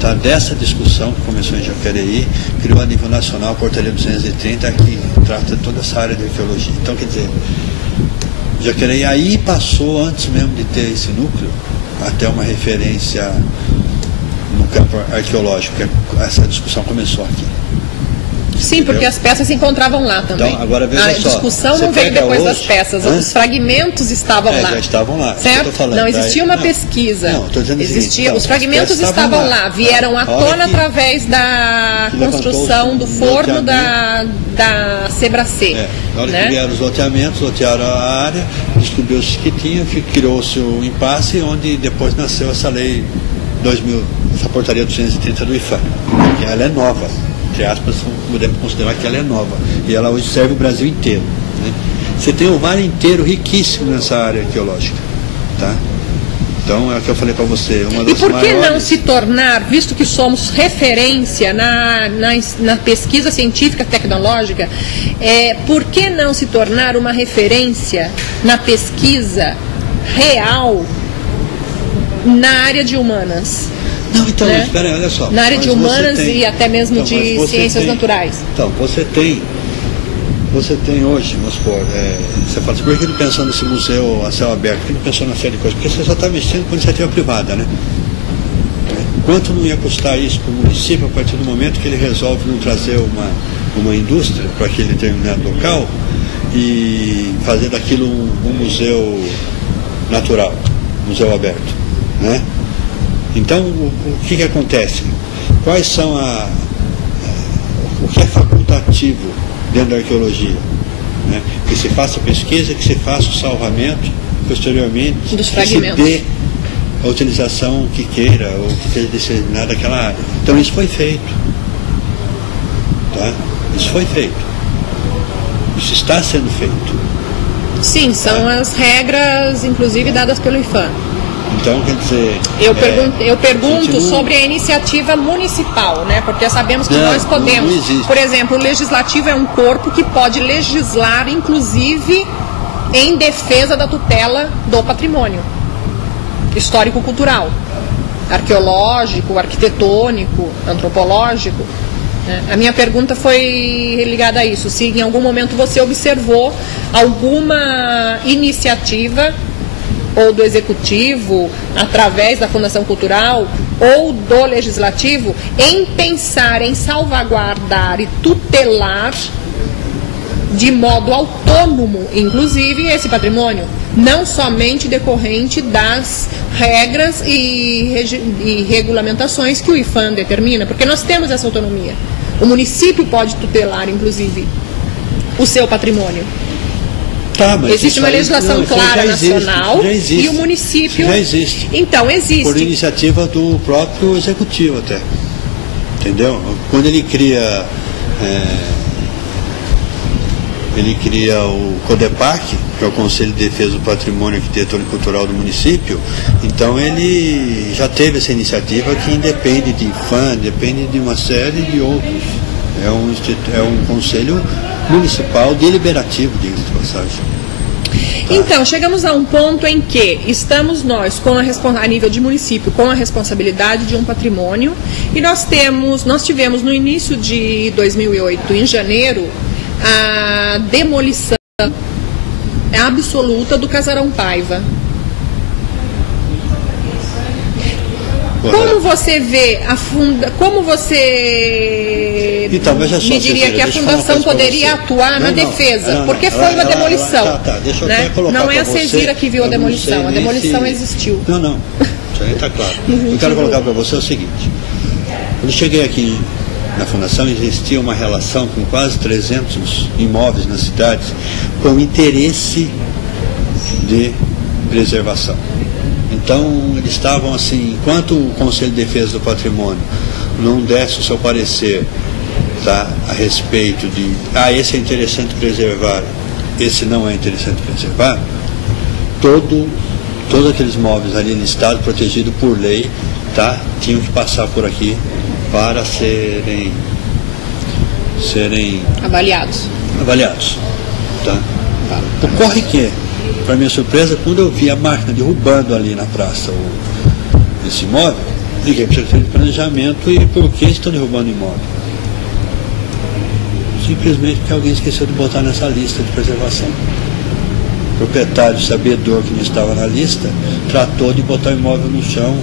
tá, dessa discussão que começou em Jacareí, criou a nível nacional a portaria 230, que trata toda essa área de arqueologia. Então, quer dizer, Jacareí aí passou, antes mesmo de ter esse núcleo, até uma referência no campo arqueológico, que essa discussão começou aqui. Sim, entendeu? Porque as peças se encontravam lá também. Então, agora veja só, a discussão não veio depois das peças, os fragmentos estavam lá. Já estavam lá. Certo? Falando, não existia uma pesquisa. Não, estou dizendo existia, então, os fragmentos estavam lá, vieram à tona através da construção do forno da Sebracê. Na hora né? que vieram os loteamentos, lotearam a área, descobriu-se que tinha, criou-se o impasse, onde depois nasceu essa lei 2000, essa portaria 230 do IPHAN, que ela é nova. Entre aspas, podemos considerar que ela é nova. E ela hoje serve o Brasil inteiro, né? Você tem um vale inteiro riquíssimo nessa área arqueológica, tá? Então, é o que eu falei para você. Uma das e por que maiores... não se tornar, visto que somos referência na pesquisa científica tecnológica, por que não se tornar uma referência na pesquisa real na área de humanas? Não, então, né? espera aí, olha só. Na área de humanas e até mesmo de ciências naturais. Então, você tem hoje, vamos supor, você fala assim, por que ele pensou nesse museu a céu aberto? Por que ele pensou na série de coisas? Porque você só está investindo com iniciativa privada, né? Quanto não ia custar isso para o município a partir do momento que ele resolve não trazer uma indústria para aquele determinado local e fazer daquilo um museu natural, museu aberto, né? Então, o que acontece? Quais são o que é facultativo dentro da arqueologia? Né? Que se faça pesquisa, que se faça o salvamento, posteriormente, dos fragmentos, que se dê a utilização que queira, ou que esteja disseminada daquela área. Então, isso foi feito. Tá? Isso foi feito. Isso está sendo feito. Sim, são as regras, inclusive, dadas pelo IPHAN. Então, quer dizer... Eu pergunto sobre a iniciativa municipal, né? Porque sabemos que nós podemos... Não existe. Por exemplo, o legislativo é um corpo que pode legislar, inclusive, em defesa da tutela do patrimônio histórico-cultural, arqueológico, arquitetônico, antropológico. A minha pergunta foi ligada a isso, se em algum momento você observou alguma iniciativa ou do Executivo, através da Fundação Cultural, ou do Legislativo, em pensar em salvaguardar e tutelar de modo autônomo, inclusive, esse patrimônio, não somente decorrente das regras e regulamentações que o IPHAN determina, porque nós temos essa autonomia. O município pode tutelar, inclusive, o seu patrimônio. Tá, mas existe uma legislação clara nacional e o município... Já existe. Então, existe. Por iniciativa do próprio Executivo até. Entendeu? Quando ele cria... Ele cria o CODEPAC, que é o Conselho de Defesa do Patrimônio Arquitetônico e Cultural do município, então ele já teve essa iniciativa que independe de IPHAN, depende de uma série de outros. É um conselho municipal deliberativo, diga-se de passagem. Tá. Então, chegamos a um ponto em que estamos nós, a nível de município, com a responsabilidade de um patrimônio, e nós tivemos no início de 2008, em janeiro, a demolição absoluta do Casarão Paiva. Como você vê como você me diria que a Fundação poderia atuar na defesa? Porque foi uma demolição. Deixa eu até colocar. Não é a CESIRA que viu a demolição, a demolição existiu. Não, isso aí está claro. Eu quero colocar para você o seguinte: quando eu cheguei aqui na Fundação, existia uma relação com quase 300 imóveis na cidade com interesse de preservação. Então, eles estavam assim, enquanto o Conselho de Defesa do Patrimônio não desse o seu parecer, tá, a respeito de, esse é interessante preservar, esse não é interessante preservar, todos aqueles imóveis ali listados, protegidos por lei, tá, tinham que passar por aqui para serem avaliados. Tá? Ocorre que, para minha surpresa, quando eu vi a máquina derrubando ali na praça esse imóvel, liguei para o Secretaria de Planejamento e por que estão derrubando o imóvel? Simplesmente porque alguém esqueceu de botar nessa lista de preservação. O proprietário sabedor que não estava na lista tratou de botar o imóvel no chão.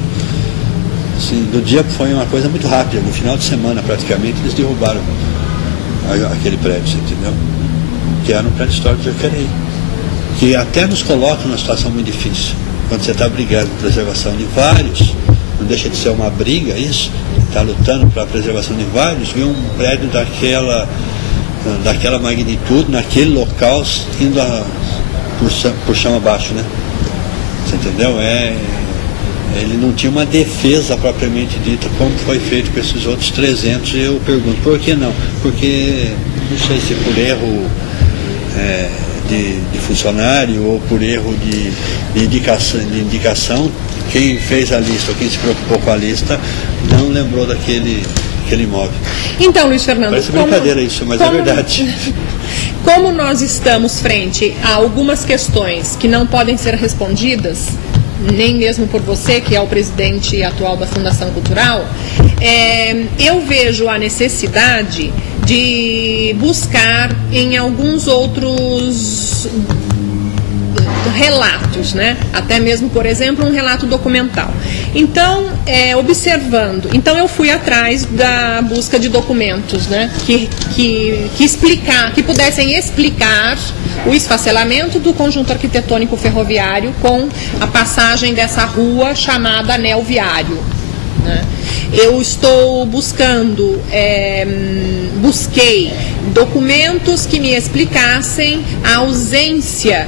Assim, do dia foi uma coisa muito rápida, no final de semana praticamente eles derrubaram aquele prédio, você entendeu? Que era um prédio histórico de Jacareí, que até nos coloca numa situação muito difícil. Quando você está brigando por preservação de vários, não deixa de ser uma briga isso, está lutando para a preservação de vários, viu um prédio daquela magnitude, naquele local, indo por chão abaixo, né? Você entendeu? Ele não tinha uma defesa propriamente dita, como foi feito com esses outros 300, e eu pergunto, por que não? Porque, não sei se por erro de funcionário ou por erro de indicação, quem fez a lista ou quem se preocupou com a lista não lembrou daquele imóvel. Então, Luiz Fernando, parece brincadeira isso, mas é verdade. Como nós estamos frente a algumas questões que não podem ser respondidas, nem mesmo por você, que é o presidente atual da Fundação Cultural, eu vejo a necessidade de buscar em alguns outros relatos, né? Até mesmo, por exemplo, um relato documental. Então, então eu fui atrás da busca de documentos, né? Que pudessem explicar o esfacelamento do conjunto arquitetônico ferroviário com a passagem dessa rua chamada Anel Viário, né? Eu estou busquei documentos que me explicassem a ausência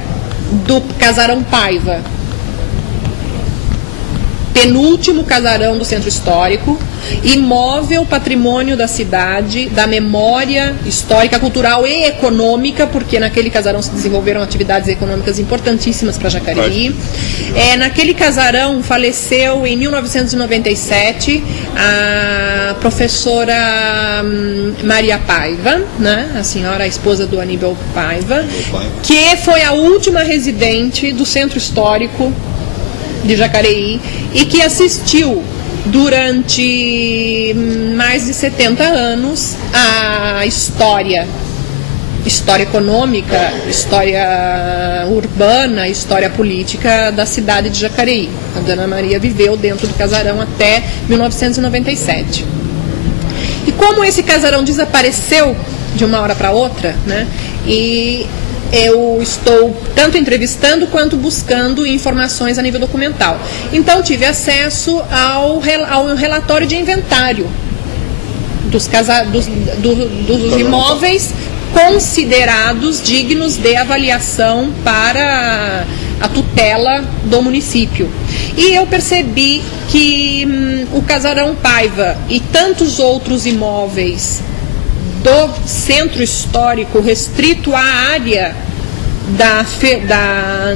do Casarão Paiva, penúltimo casarão do Centro Histórico, imóvel patrimônio da cidade, da memória histórica, cultural e econômica, porque naquele casarão se desenvolveram atividades econômicas importantíssimas para Jacareí. Naquele casarão faleceu em 1997 a professora Maria Paiva, né? A esposa do Aníbal Paiva, que foi a última residente do Centro Histórico de Jacareí e que assistiu durante mais de 70 anos, a história econômica, história urbana, história política da cidade de Jacareí. A Dona Maria viveu dentro do casarão até 1997. E como esse casarão desapareceu de uma hora para outra, né, e eu estou tanto entrevistando quanto buscando informações a nível documental. Então tive acesso ao relatório de inventário dos imóveis considerados dignos de avaliação para a tutela do município. E eu percebi que o Casarão Paiva e tantos outros imóveis do centro histórico restrito à área da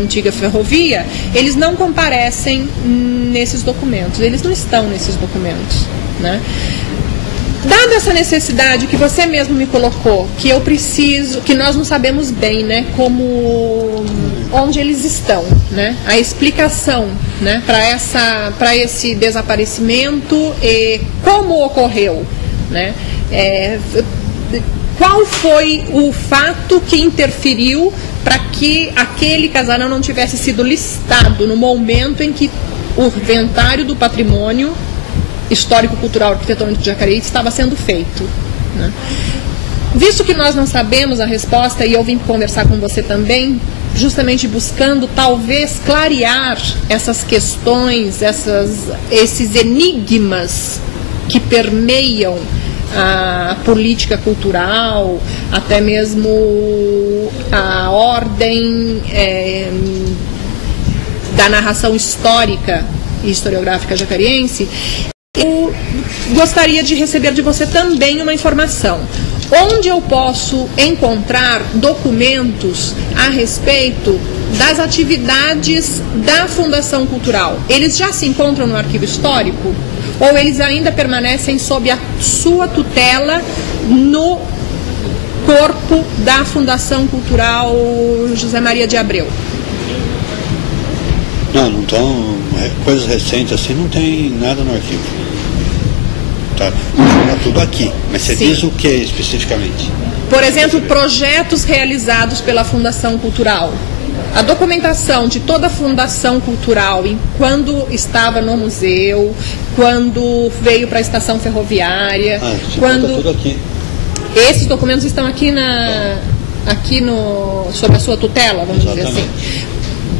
antiga ferrovia, eles não comparecem nesses documentos, eles não estão nesses documentos, né? Dada essa necessidade que você mesmo me colocou, que eu preciso, que nós não sabemos bem, né, onde eles estão, né, a explicação, né, para esse desaparecimento e como ocorreu, né, qual foi o fato que interferiu para que aquele casarão não tivesse sido listado no momento em que o inventário do patrimônio histórico-cultural arquitetônico de Jacareí estava sendo feito, né? Visto que nós não sabemos a resposta, e eu vim conversar com você também, justamente buscando talvez clarear essas questões, esses enigmas que permeiam a política cultural, até mesmo a ordem da narração histórica e historiográfica jacariense. Eu gostaria de receber de você também uma informação. Onde eu posso encontrar documentos a respeito das atividades da Fundação Cultural? Eles já se encontram no arquivo histórico? Ou eles ainda permanecem sob a sua tutela no corpo da Fundação Cultural José Maria de Abreu? Não estão. Coisas recentes assim não tem nada no arquivo. Tá tudo aqui. Mas você diz o que especificamente? Por exemplo, projetos realizados pela Fundação Cultural. A documentação de toda a Fundação Cultural, quando estava no museu, quando veio para a estação ferroviária, quando... tudo aqui. Esses documentos estão aqui sob a sua tutela, vamos Exatamente. dizer assim.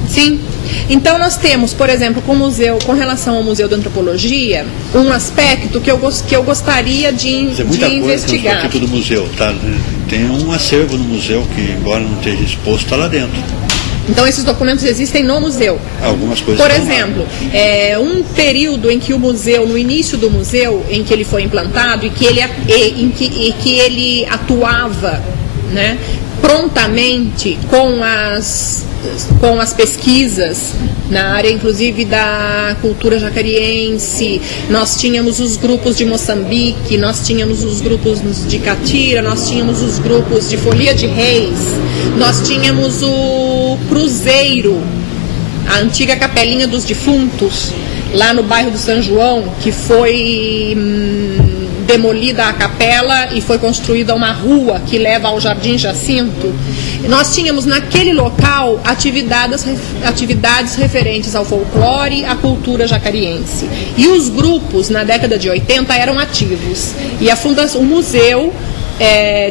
Sim. Então nós temos, por exemplo, com relação ao Museu de Antropologia, um aspecto que eu gostaria de investigar. Coisa do museu, tá? Tem um acervo no museu que, embora não esteja exposto, está lá dentro. Então esses documentos existem no museu. Algumas coisas. Por exemplo, um período em que o museu, no início do museu, em que ele foi implantado e que ele atuava, né, prontamente com as pesquisas na área, inclusive, da cultura jacariense. Nós tínhamos os grupos de Moçambique, nós tínhamos os grupos de Catira, nós tínhamos os grupos de Folia de Reis, nós tínhamos o Cruzeiro, a antiga Capelinha dos Defuntos, lá no bairro do São João, que foi demolida a capela e foi construída uma rua que leva ao Jardim Jacinto. Nós tínhamos naquele local atividades referentes ao folclore, à cultura jacariense. E os grupos, na década de 80, eram ativos. E o Museu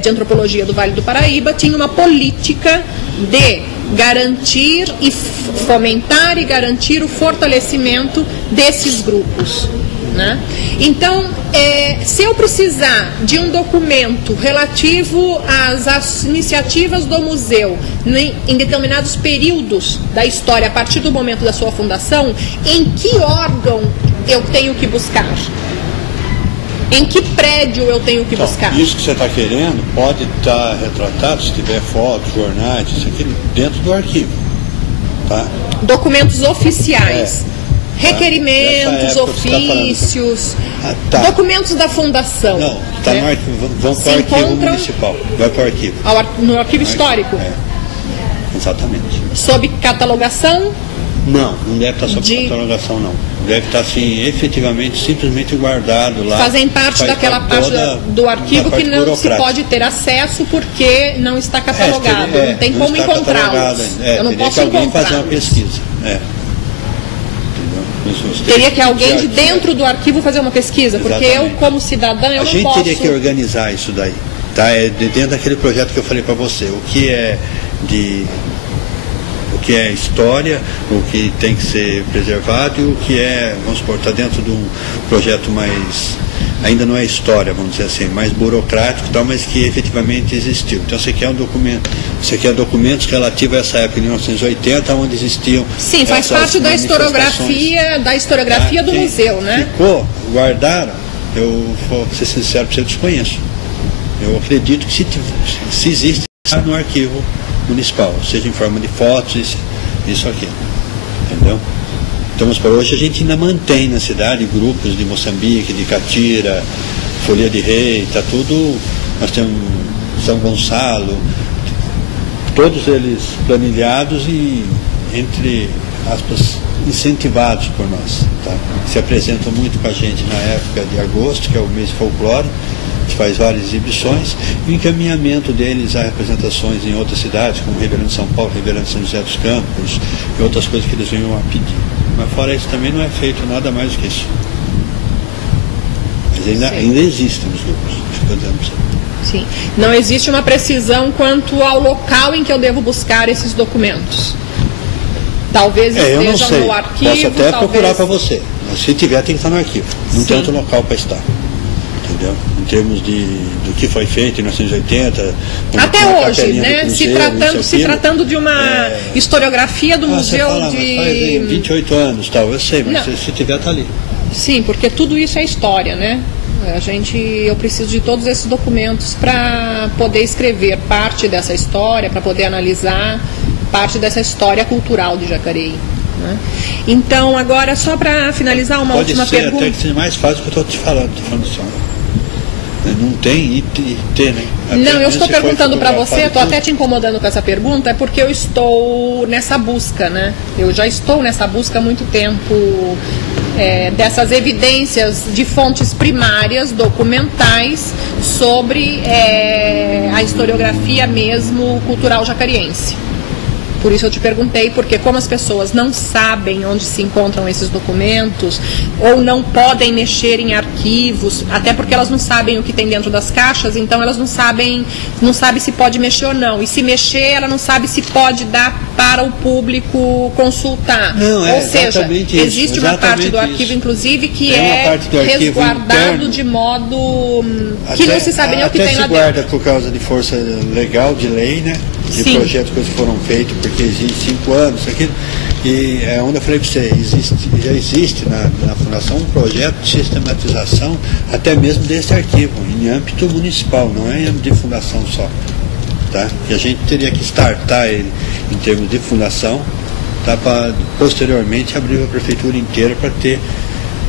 de Antropologia do Vale do Paraíba tinha uma política de garantir e fomentar e garantir o fortalecimento desses grupos, né? Então, se eu precisar de um documento relativo às iniciativas do museu em determinados períodos da história, a partir do momento da sua fundação, em que órgão eu tenho que buscar? Em que prédio eu tenho que buscar? Isso que você está querendo pode estar retratado, se tiver fotos, jornais, isso aqui, dentro do arquivo. Tá? Documentos oficiais. Requerimentos, ofícios, documentos da fundação. Não, está no arquivo, vão para o arquivo municipal. Vai para o arquivo. No arquivo histórico? Exatamente. Sob catalogação? Não deve estar sob catalogação, não. deve estar assim, efetivamente, simplesmente guardado lá. Fazem parte daquela parte do arquivo que não se pode ter acesso porque não está catalogado, não tem como encontrá-los. Eu não posso encontrar. Fazer uma pesquisa. Teria que alguém de dentro do arquivo fazer uma pesquisa, porque eu, como cidadã, eu não posso... A gente teria que organizar isso daí, tá? É dentro daquele projeto que eu falei para você, o que é história, o que tem que ser preservado e o que é, vamos supor, está dentro de um projeto mais, ainda não é história, vamos dizer assim, mais burocrático, tal, mas que efetivamente existiu. Então você quer documentos relativos a essa época de 1980, onde existiam... Sim, faz parte da historiografia do museu, né? Ficou, guardaram, eu vou ser sincero, eu desconheço. Eu acredito que se existe, está no arquivo municipal, seja em forma de fotos, isso aqui, entendeu? Então, para hoje a gente ainda mantém na cidade grupos de Moçambique, de Catira, Folia de Rei, tá tudo, nós temos São Gonçalo, todos eles planilhados e, entre aspas, incentivados por nós, tá? Se apresentam muito com a gente na época de agosto, que é o mês de folclore, a gente faz várias exibições, e o encaminhamento deles a representações em outras cidades, como Ribeirão de São Paulo, Ribeirão de São José dos Campos, e outras coisas que eles venham a pedir. Mas fora isso também não é feito nada mais do que isso. Mas ainda existem os grupos, estou dizendo para você. Sim. Não existe uma precisão quanto ao local em que eu devo buscar esses documentos. Talvez estejam no arquivo. Posso até procurar para você, mas se tiver tem que estar no arquivo. Não tem outro local para estar. Entendeu? Em termos do que foi feito em 1980. Até hoje, né? Museu, se tratando de uma historiografia do museu de... Faz 28 anos, tal, eu sei, mas se tiver, está ali. Sim, porque tudo isso é história, né? Eu preciso de todos esses documentos para poder escrever parte dessa história, para poder analisar parte dessa história cultural de Jacareí. Né? Então, agora, só para finalizar, uma última pergunta. Pode ser até que seja mais fácil do que eu estou te falando, só. Não tem e ter, né? Não, eu estou perguntando para você, estou até te incomodando com essa pergunta, é porque eu estou nessa busca, né? Eu já estou nessa busca há muito tempo dessas evidências de fontes primárias, documentais, sobre a historiografia mesmo cultural jacariense. Por isso eu te perguntei, porque como as pessoas não sabem onde se encontram esses documentos, ou não podem mexer em arquivos, até porque elas não sabem o que tem dentro das caixas, então elas não sabem se pode mexer ou não. E se mexer, ela não sabe se pode dar para o público consultar. Não, ou seja, existe uma parte do arquivo, inclusive, que é resguardado de modo que não se sabe nem o que tem lá dentro. Até se guarda por causa de força legal, de lei, né? De projetos que foram feitos, porque existe 5 anos, isso aqui. E é onde eu falei para você, já existe na Fundação um projeto de sistematização, até mesmo desse arquivo, em âmbito municipal, não é em âmbito de fundação só. Tá? E a gente teria que startar ele em termos de fundação, tá? Para posteriormente abrir a prefeitura inteira para ter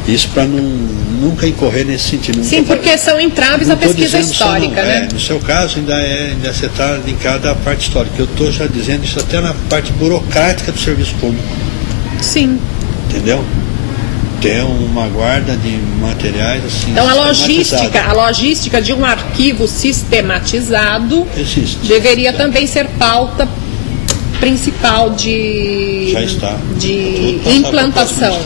isso, para nunca incorrer nesse sentido. Sim, porque são entraves à pesquisa histórica, né? No seu caso, ainda você está ligado à parte histórica. Eu estou já dizendo isso até na parte burocrática do serviço público. Sim. Entendeu? Tem uma guarda de materiais assim. Então a logística de um arquivo sistematizado deveria também ser pauta principal de implantação.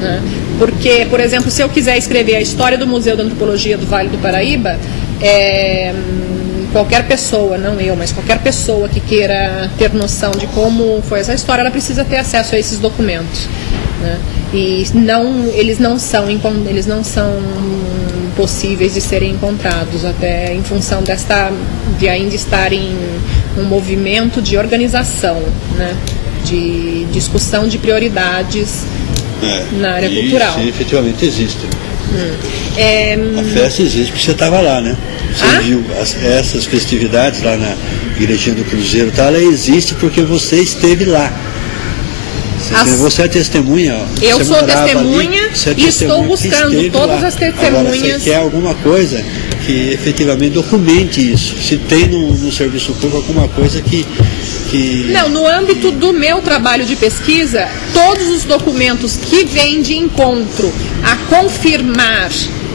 Né? Porque, por exemplo, se eu quiser escrever a história do Museu de Antropologia do Vale do Paraíba, qualquer pessoa, não eu, mas qualquer pessoa que queira ter noção de como foi essa história, ela precisa ter acesso a esses documentos. Né? E eles não são possíveis de serem encontrados, até em função de ainda estar em um movimento de organização, né? De discussão de prioridades na área cultural. Isso efetivamente existe. A festa existe porque você estava lá, né? Você viu essas festividades lá na Igrejinha do Cruzeiro, tá? Ela existe porque você esteve lá. Você é testemunha. Eu sou testemunha e estou buscando todas as testemunhas. Agora, você quer alguma coisa que efetivamente documente isso. Se tem no serviço público alguma coisa que... Não, no âmbito do meu trabalho de pesquisa, todos os documentos que vêm de encontro a confirmar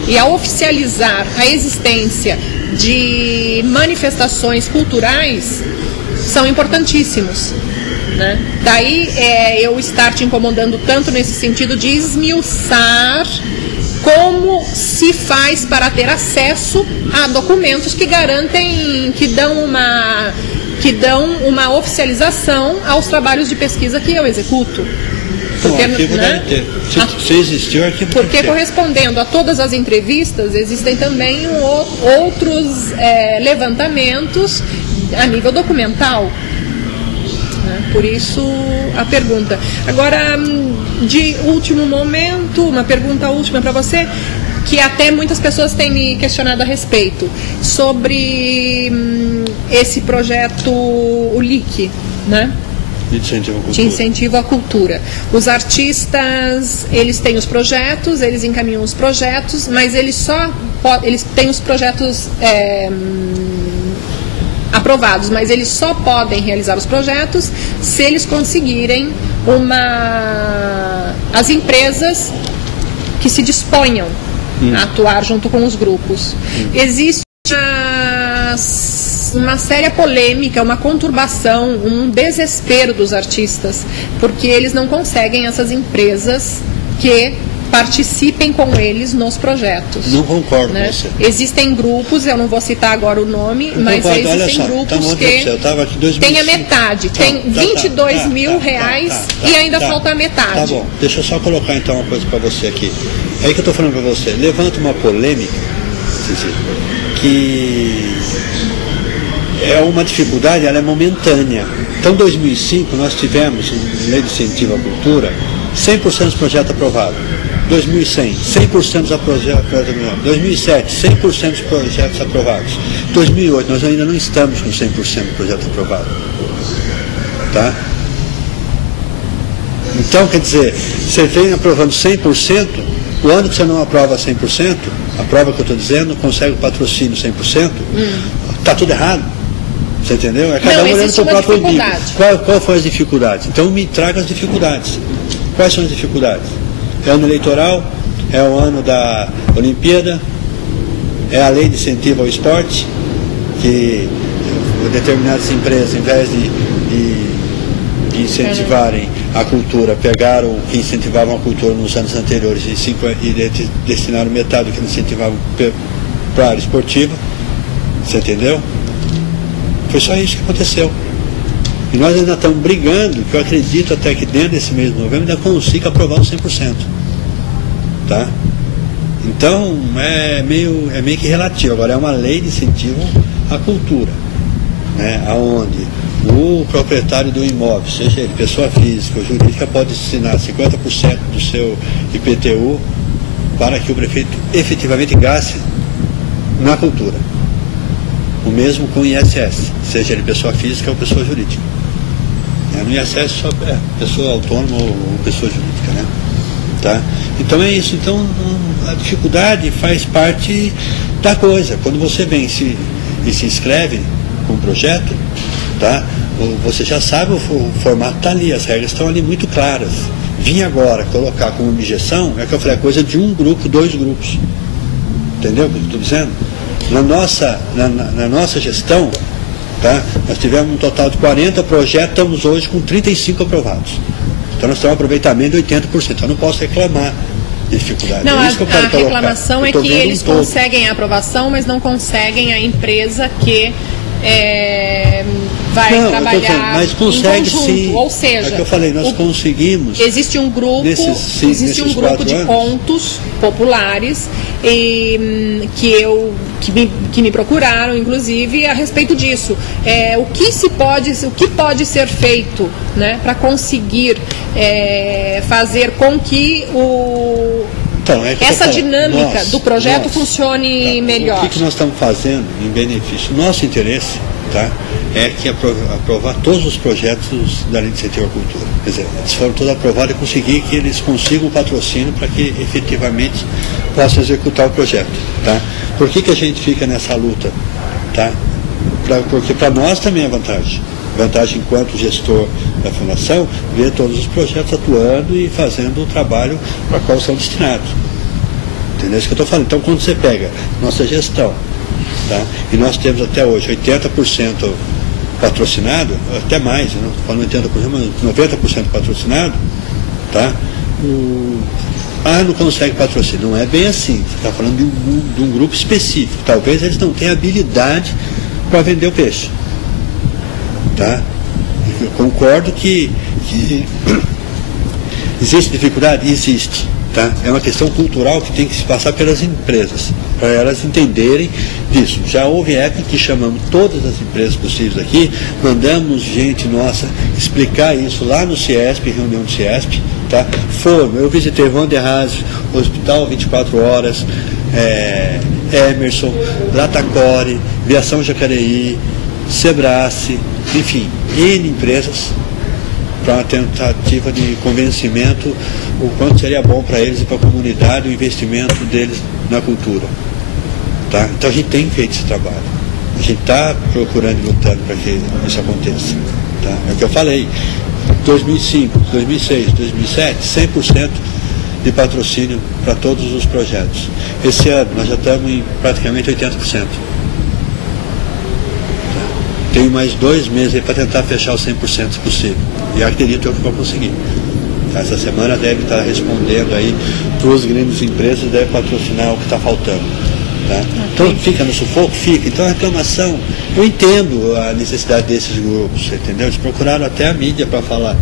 e a oficializar a existência de manifestações culturais são importantíssimos, né? Daí eu estar te incomodando tanto nesse sentido de esmiuçar como se faz para ter acesso a documentos que garantem, que dão uma oficialização aos trabalhos de pesquisa que eu executo. Porque, o arquivo deve ter. Se existiu, o arquivo porque deve ter. Correspondendo a todas as entrevistas, existem também outros levantamentos a nível documental. Por isso a pergunta. Agora, de último momento, uma pergunta última para você, que até muitas pessoas têm me questionado a respeito, sobre esse projeto, o LIC, né? De incentivo à cultura. Os artistas, eles têm os projetos, eles encaminham os projetos, mas eles têm os projetos aprovados, mas eles só podem realizar os projetos se eles conseguirem as empresas que se disponham a atuar junto com os grupos. Existe uma séria polêmica, uma conturbação, um desespero dos artistas, porque eles não conseguem essas empresas que participem com eles nos projetos. Não concordo com você. Existem grupos, eu não vou citar agora o nome, mas existem grupos que tem a metade, tem 22 mil reais e ainda falta a metade. Tá bom, deixa eu só colocar então uma coisa para você aqui. É aí que eu estou falando para você, levanta uma polêmica, que é uma dificuldade, ela é momentânea. Então, em 2005, nós tivemos, Lei de Incentivo à Cultura, 100% dos projetos aprovados. 2100, 100% dos projetos aprovados. 2007, 100% dos projetos aprovados. 2008, nós ainda não estamos com 100% do projeto aprovado. Tá? Então, quer dizer, você vem aprovando 100%, o ano que você não aprova 100%, a prova que eu estou dizendo, consegue o patrocínio 100%, está tudo errado. Você entendeu? É cada um olhando para o próprio umbigo. Qual foi as dificuldades? Então me traga as dificuldades. Quais são as dificuldades? É o ano eleitoral, é o ano da Olimpíada, é a lei de incentivo ao esporte, que determinadas empresas, em vez de incentivarem a cultura, pegaram o que incentivavam a cultura nos anos anteriores e destinaram metade do que incentivavam para a área esportiva. Você entendeu? Foi só isso que aconteceu. E nós ainda estamos brigando, que eu acredito até que dentro desse mês de novembro ainda consiga aprovar os 100%. Tá? Então, é meio que relativo. Agora, é uma lei de incentivo à cultura, né? Onde o proprietário do imóvel, seja ele pessoa física ou jurídica, pode destinar 50% do seu IPTU para que o prefeito efetivamente gaste na cultura. O mesmo com o ISS, seja ele pessoa física ou pessoa jurídica. No ISS só pessoa autônoma ou pessoa jurídica, né? Tá? Então é isso. Então a dificuldade faz parte da coisa. Quando você vem e se inscreve com um projeto, tá? Você já sabe, o formato está ali, as regras estão ali muito claras. Vim agora colocar como objeção, é que eu falei, a coisa de um grupo, 2 grupos. Entendeu o que eu estou dizendo? Na nossa gestão, tá? Nós tivemos um total de 40 projetos, estamos hoje com 35 aprovados. Então nós temos um aproveitamento de 80%. Então eu não posso reclamar de dificuldade. Não, é isso que eu quero a reclamação é que eles todo. conseguem a aprovação, mas não conseguem a empresa que vai trabalhar mas consegue, em conjunto. sim. Ou seja, é que eu falei, nós conseguimos. Existe um grupo, existe um grupo de contos populares que me procuraram, inclusive, a respeito disso. O que pode ser feito, né, para conseguir fazer com que essa dinâmica do projeto funcione melhor. O que nós estamos fazendo em benefício? Nosso interesse tá? É que aprovar todos os projetos da Lei de Incentivo à Cultura. Quer dizer, eles foram todos aprovados e conseguir que eles consigam o patrocínio para que efetivamente possa executar o projeto. Tá? Por que a gente fica nessa luta? Tá? Porque para nós também é vantagem. Vantagem enquanto gestor da Fundação, ver todos os projetos atuando e fazendo o trabalho para qual são destinados. Entendeu? É isso que eu estou falando. Então, quando você pega nossa gestão, tá? E nós temos até hoje 80% patrocinado, até mais, não estou falando 80%, mas 90% patrocinado, tá? Não consegue patrocínio. Não é bem assim. Você está falando de um grupo específico. Talvez eles não tenham habilidade para vender o peixe. Tá? Eu concordo que existe dificuldade? Existe. Tá? É uma questão cultural que tem que se passar pelas empresas, para elas entenderem disso. Já houve época que chamamos todas as empresas possíveis aqui, mandamos gente nossa explicar isso lá no CIESP, reunião do CIESP. Tá? Eu visitei Van der Haas, Hospital 24 Horas, Emerson, Latacore, Viação Jacareí, Sebrace, enfim, N empresas, para uma tentativa de convencimento o quanto seria bom para eles e para a comunidade o investimento deles na cultura. Tá? Então a gente tem feito esse trabalho. A gente está procurando e lutando para que isso aconteça. Tá? É o que eu falei. 2005, 2006, 2007, 100% de patrocínio para todos os projetos. Esse ano nós já estamos em praticamente 80%. Tenho mais 2 meses para tentar fechar os 100% se possível. E acredito eu que vou conseguir. Essa semana deve estar respondendo aí para as grandes empresas, deve patrocinar o que está faltando. Tá? Então fica no sufoco? Fica. Então a reclamação, eu entendo a necessidade desses grupos, entendeu? Eles procuraram até a mídia para falar,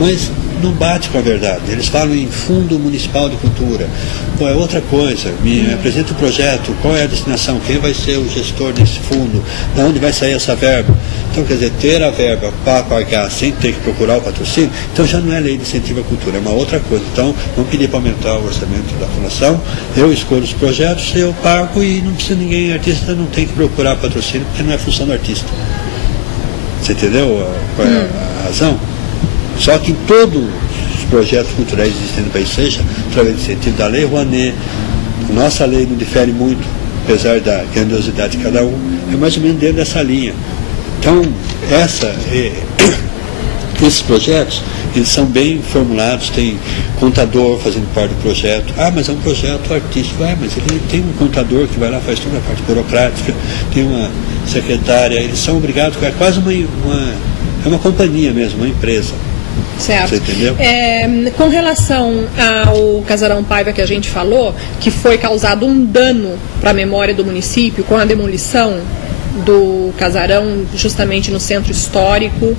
mas não bate com a verdade. Eles falam em Fundo Municipal de Cultura. Pô, é outra coisa. Me apresenta o projeto, qual é a destinação, quem vai ser o gestor desse fundo, de onde vai sair essa verba. Então, quer dizer, ter a verba para pagar sem ter que procurar o patrocínio, então já não é lei de incentivo à cultura, é uma outra coisa. Então, vamos pedir para aumentar o orçamento da fundação, eu escolho os projetos, eu pago e não precisa ninguém, artista não tem que procurar patrocínio, porque não é função do artista. Você entendeu qual é a razão? Só que em todos os projetos culturais existentes no país, seja através do incentivo da Lei Rouanet, nossa lei não difere muito, apesar da grandiosidade de cada um, é mais ou menos dentro dessa linha. Então, esses projetos, eles são bem formulados, tem contador fazendo parte do projeto. Mas é um projeto artístico. Mas ele tem um contador que vai lá, faz toda a parte burocrática, tem uma secretária, eles são obrigados, é quase uma companhia mesmo, uma empresa. Certo. Você entendeu? Com relação ao Casarão Paiva que a gente falou, que foi causado um dano para a memória do município com a demolição do casarão justamente no centro histórico,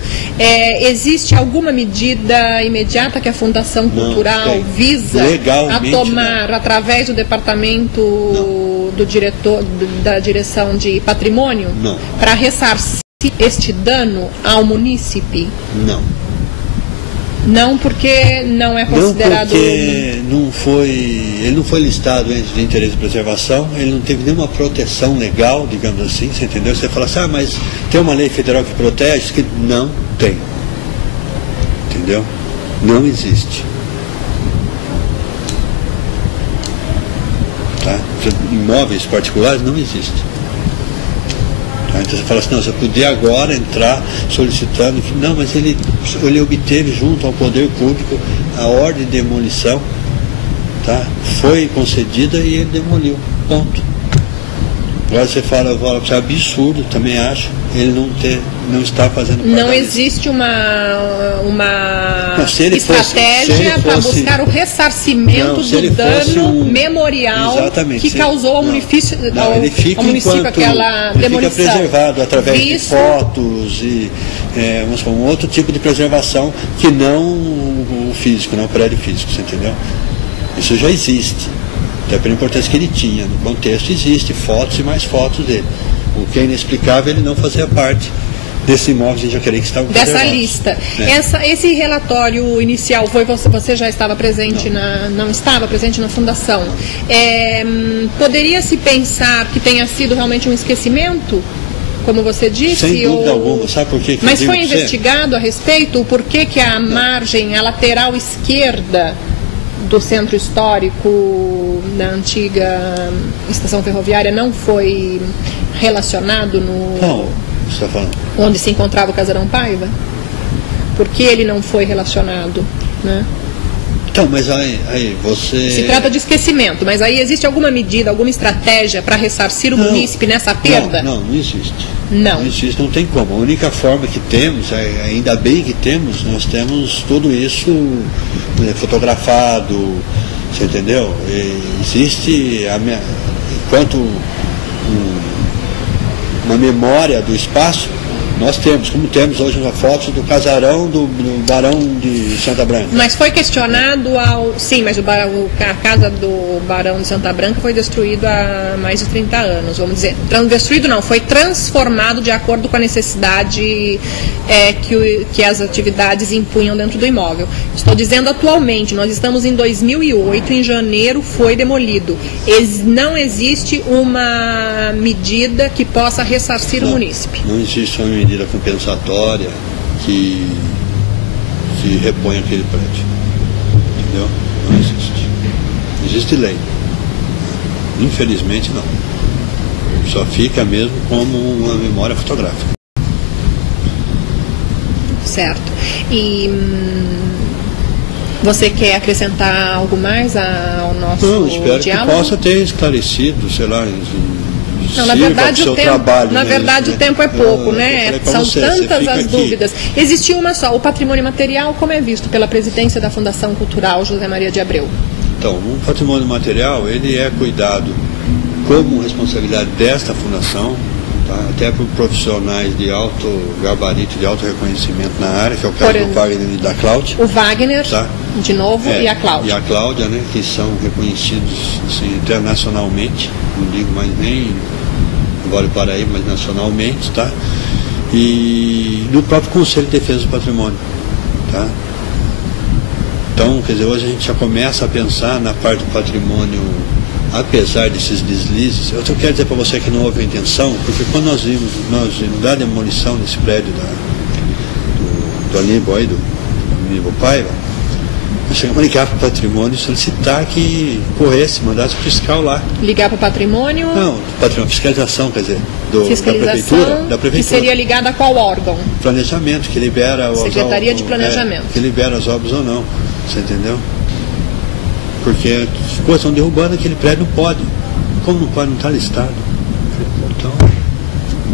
existe alguma medida imediata que a Fundação Cultural visa a tomar através do departamento do diretor da direção de patrimônio para ressarcir este dano ao munícipe? Não, porque não é considerado... Não, porque ele não foi listado entre de interesse de preservação, ele não teve nenhuma proteção legal, digamos assim, você entendeu? Você fala assim, mas tem uma lei federal que protege? Que não tem. Entendeu? Não existe. Tá? Imóveis particulares não existem. Então você fala assim, não, você podia agora entrar solicitando, não, mas ele obteve junto ao poder público a ordem de demolição, tá? Foi concedida e ele demoliu, ponto. Agora você fala, é absurdo, também acho, ele não está fazendo parte. Não existe uma estratégia para buscar o ressarcimento do dano memorial que causou ao município, aquela demolição. Fica preservado através de fotos e um outro tipo de preservação que não o físico, não o prédio físico, você entendeu? Isso já existe. Até pela importância que ele tinha. No contexto existe fotos e mais fotos dele. O que é inexplicável, ele não fazia parte desse imóvel de Jacareí que estava dessa lista. Esse relatório inicial você já estava presente não estava presente na fundação. Poderia se pensar que tenha sido realmente um esquecimento como você disse. Sem dúvida alguma. Sabe por quê que Mas eu digo foi investigado a respeito o porquê que a margem, a lateral esquerda do centro histórico na antiga estação ferroviária não foi relacionado no... Não, você está falando. Onde se encontrava o Casarão Paiva? Por que ele não foi relacionado, né? Então, mas aí você... Se trata de esquecimento, mas aí existe alguma medida, alguma estratégia para ressarcir o munícipe nessa perda? Não existe. Não existe, não tem como. A única forma que temos, ainda bem que temos, nós temos tudo isso fotografado, você entendeu? Existe, enquanto uma memória do espaço, nós temos, como temos hoje uma foto do casarão do Barão de Santa Branca. Mas foi questionado Sim, mas a casa do Barão de Santa Branca foi destruída há mais de 30 anos, vamos dizer. Destruído não, foi transformado de acordo com a necessidade que as atividades impunham dentro do imóvel. Estou dizendo atualmente, nós estamos em 2008, em janeiro foi demolido. Não existe uma medida que possa ressarcir o munícipe. Não existe uma medida compensatória que repõe aquele prédio. Entendeu? Não existe. Existe lei. Infelizmente não. Só fica mesmo como uma memória fotográfica. Certo. E você quer acrescentar algo mais ao nosso diálogo? Não, espero diálogo? Que possa ter esclarecido, sei lá... Não, na verdade, o tempo é pouco, né? São você, tantas as aqui. dúvidas. Existiu uma só, o patrimônio material, como é visto pela presidência da Fundação Cultural José Maria de Abreu? Então, o patrimônio material, ele é cuidado como responsabilidade desta fundação, tá? Até por profissionais de alto gabarito, de alto reconhecimento na área, que é o caso do Wagner e da Cláudia. O Wagner, tá? De novo, e a Cláudia. E a Cláudia, né, que são reconhecidos assim, internacionalmente, não digo mais nem Vale do Paraíba, mas nacionalmente, tá? E no próprio Conselho de Defesa do Patrimônio, tá? Então, quer dizer, hoje a gente já começa a pensar na parte do patrimônio, apesar desses deslizes. Eu quero dizer para você que não houve intenção, porque quando nós vimos da demolição desse prédio do Aníbal aí, do Aníbal Paiva, nós chegamos a ligar para o patrimônio e solicitar que corresse, mandasse o fiscal lá. Ligar para o patrimônio? Não, patrimônio, fiscalização, quer dizer, da prefeitura. Que seria ligada a qual órgão? Planejamento, que libera... Secretaria de Planejamento. Que libera as obras ou não, você entendeu? Porque estão derrubando aquele prédio, não pode. Como não pode, não está listado.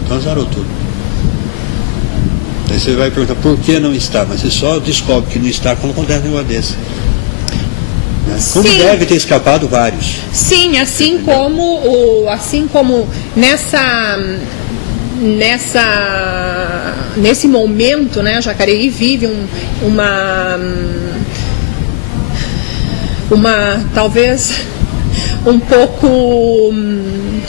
Então azarou tudo. Aí você vai perguntar por que não está, mas você só descobre que não está quando acontece um negócio desse. Como deve ter escapado vários. Sim, assim como nesse momento, né, Jacareí vive talvez um pouco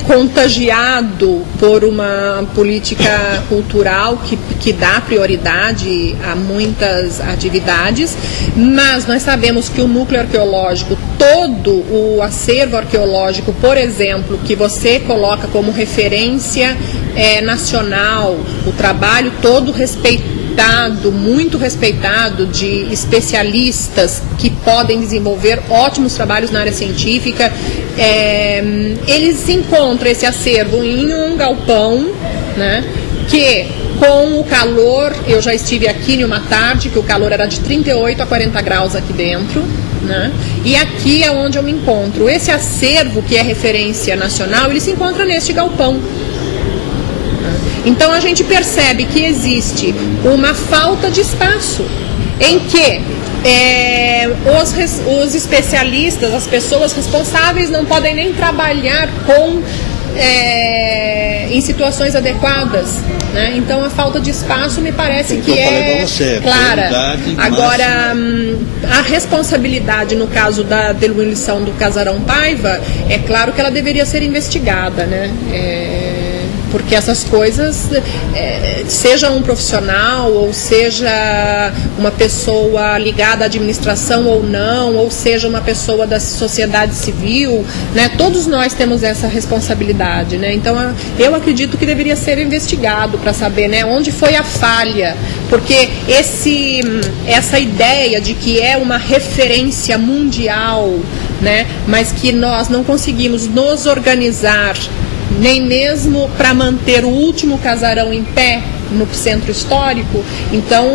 contagiado por uma política cultural que dá prioridade a muitas atividades, mas nós sabemos que o núcleo arqueológico, todo o acervo arqueológico, por exemplo, que você coloca como referência nacional, o trabalho todo muito respeitado de especialistas que podem desenvolver ótimos trabalhos na área científica, eles encontram esse acervo em um galpão, né, que com o calor, eu já estive aqui em uma tarde, que o calor era de 38 a 40 graus aqui dentro, né, e aqui é onde eu me encontro. Esse acervo, que é referência nacional, ele se encontra neste galpão. Então a gente percebe que existe uma falta de espaço em que os especialistas, as pessoas responsáveis não podem nem trabalhar em situações adequadas, né? Então a falta de espaço me parece que é clara. Agora, a responsabilidade no caso da demolição do Casarão Paiva, é claro que ela deveria ser investigada, né? porque essas coisas, seja um profissional, ou seja uma pessoa ligada à administração ou não, ou seja uma pessoa da sociedade civil, né, todos nós temos essa responsabilidade, né? Então eu acredito que deveria ser investigado para saber, né, onde foi a falha, porque essa ideia de que é uma referência mundial, né, mas que nós não conseguimos nos organizar nem mesmo para manter o último casarão em pé no centro histórico. Então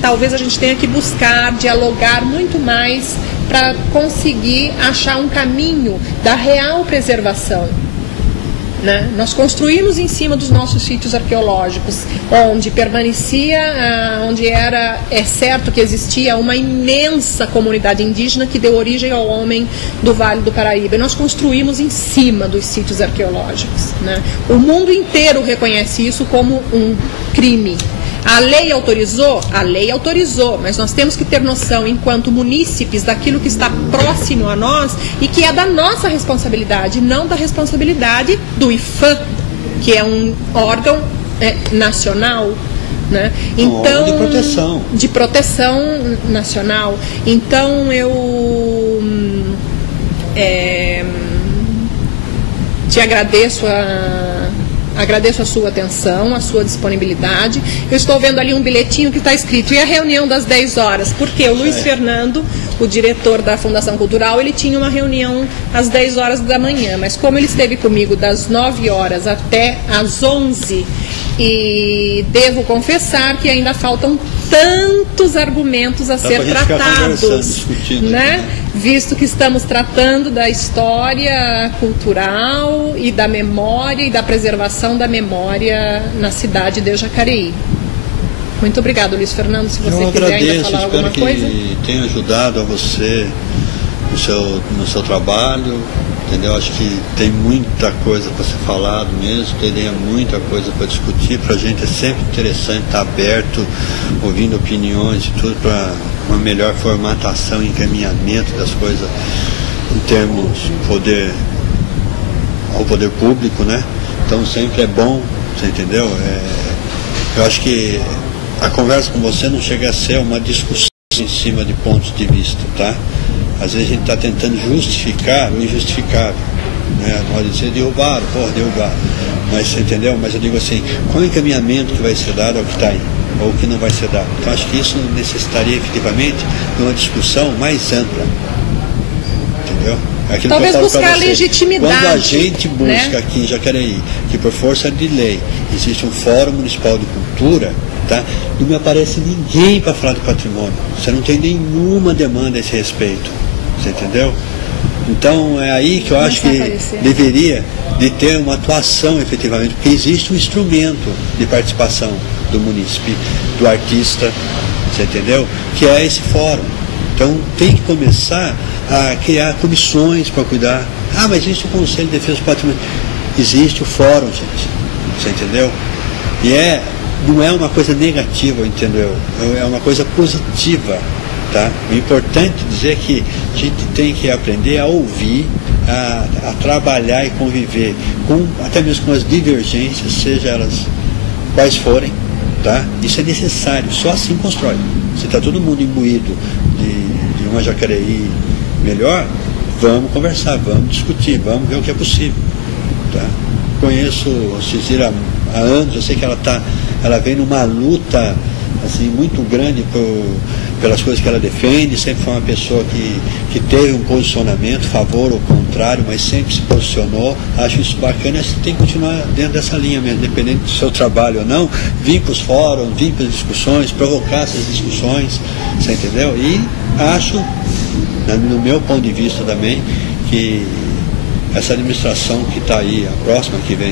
talvez a gente tenha que buscar dialogar muito mais para conseguir achar um caminho da real preservação, né? Nós construímos em cima dos nossos sítios arqueológicos, onde permanecia, onde é certo que existia uma imensa comunidade indígena que deu origem ao homem do Vale do Paraíba. E nós construímos em cima dos sítios arqueológicos, né? O mundo inteiro reconhece isso como um crime. A lei autorizou? A lei autorizou, mas nós temos que ter noção, enquanto munícipes, daquilo que está próximo a nós e que é da nossa responsabilidade, não da responsabilidade do IPHAN, que é um órgão nacional, né? Então, de proteção nacional. Então eu te agradeço a sua atenção, a sua disponibilidade. Eu estou vendo ali um bilhetinho que está escrito: e a reunião das 10 horas? Porque o Luiz Fernando, o diretor da Fundação Cultural, ele tinha uma reunião às 10 horas da manhã, mas como ele esteve comigo das 9 horas até às 11, e devo confessar que ainda faltam tantos argumentos a ser tratados, né? Visto que estamos tratando da história cultural e da memória e da preservação da memória na cidade de Jacareí. Muito obrigado, Luiz Fernando. Se você quiser ainda falar alguma coisa. Espero que tenha ajudado a você no seu trabalho, entendeu? Acho que tem muita coisa para ser falado mesmo, teria muita coisa para discutir. Para a gente é sempre interessante estar aberto, ouvindo opiniões e tudo, para uma melhor formatação e encaminhamento das coisas em termos ao poder público, né? Então sempre é bom, você entendeu? Eu acho que a conversa com você não chega a ser uma discussão em cima de pontos de vista, tá? Às vezes a gente está tentando justificar o injustificável, né? Pode dizer derrubaram, mas você entendeu? Mas eu digo assim, qual é o encaminhamento que vai ser dado ao que está aí, ou o que não vai ser dado? Então acho que isso necessitaria efetivamente de uma discussão mais ampla, entendeu? Aquilo talvez que eu falo buscar você, legitimidade. quando a gente busca, né, aqui em Jacareí, que por força de lei existe um Fórum Municipal de Cultura, tá? Não me aparece ninguém para falar de patrimônio. Você não tem nenhuma demanda a esse respeito. Você entendeu? Então é aí que eu acho que deveria de ter uma atuação efetivamente, porque existe um instrumento de participação do munícipe, do artista, você entendeu? Que é esse fórum. Então tem que começar a criar comissões para cuidar. Ah, mas existe o Conselho de Defesa do Patrimônio. Existe o fórum, gente. Você entendeu? E não é uma coisa negativa, entendeu? É uma coisa positiva. Tá? O importante é dizer que a gente tem que aprender a ouvir, a trabalhar e conviver até mesmo com as divergências, seja elas quais forem, tá? Isso é necessário, só assim constrói. Se está todo mundo imbuído de uma Jacareí melhor, vamos conversar, vamos discutir, vamos ver o que é possível, tá? Conheço a Cizira há anos, eu sei que ela vem numa luta assim, muito grande pelas coisas que ela defende, sempre foi uma pessoa que teve um posicionamento, favor ou contrário, mas sempre se posicionou. Acho isso bacana, você tem que continuar dentro dessa linha mesmo, independente do seu trabalho ou não, vir para os fóruns, vir para as discussões, provocar essas discussões, você entendeu? E acho, no meu ponto de vista também, que essa administração que está aí, a próxima que vem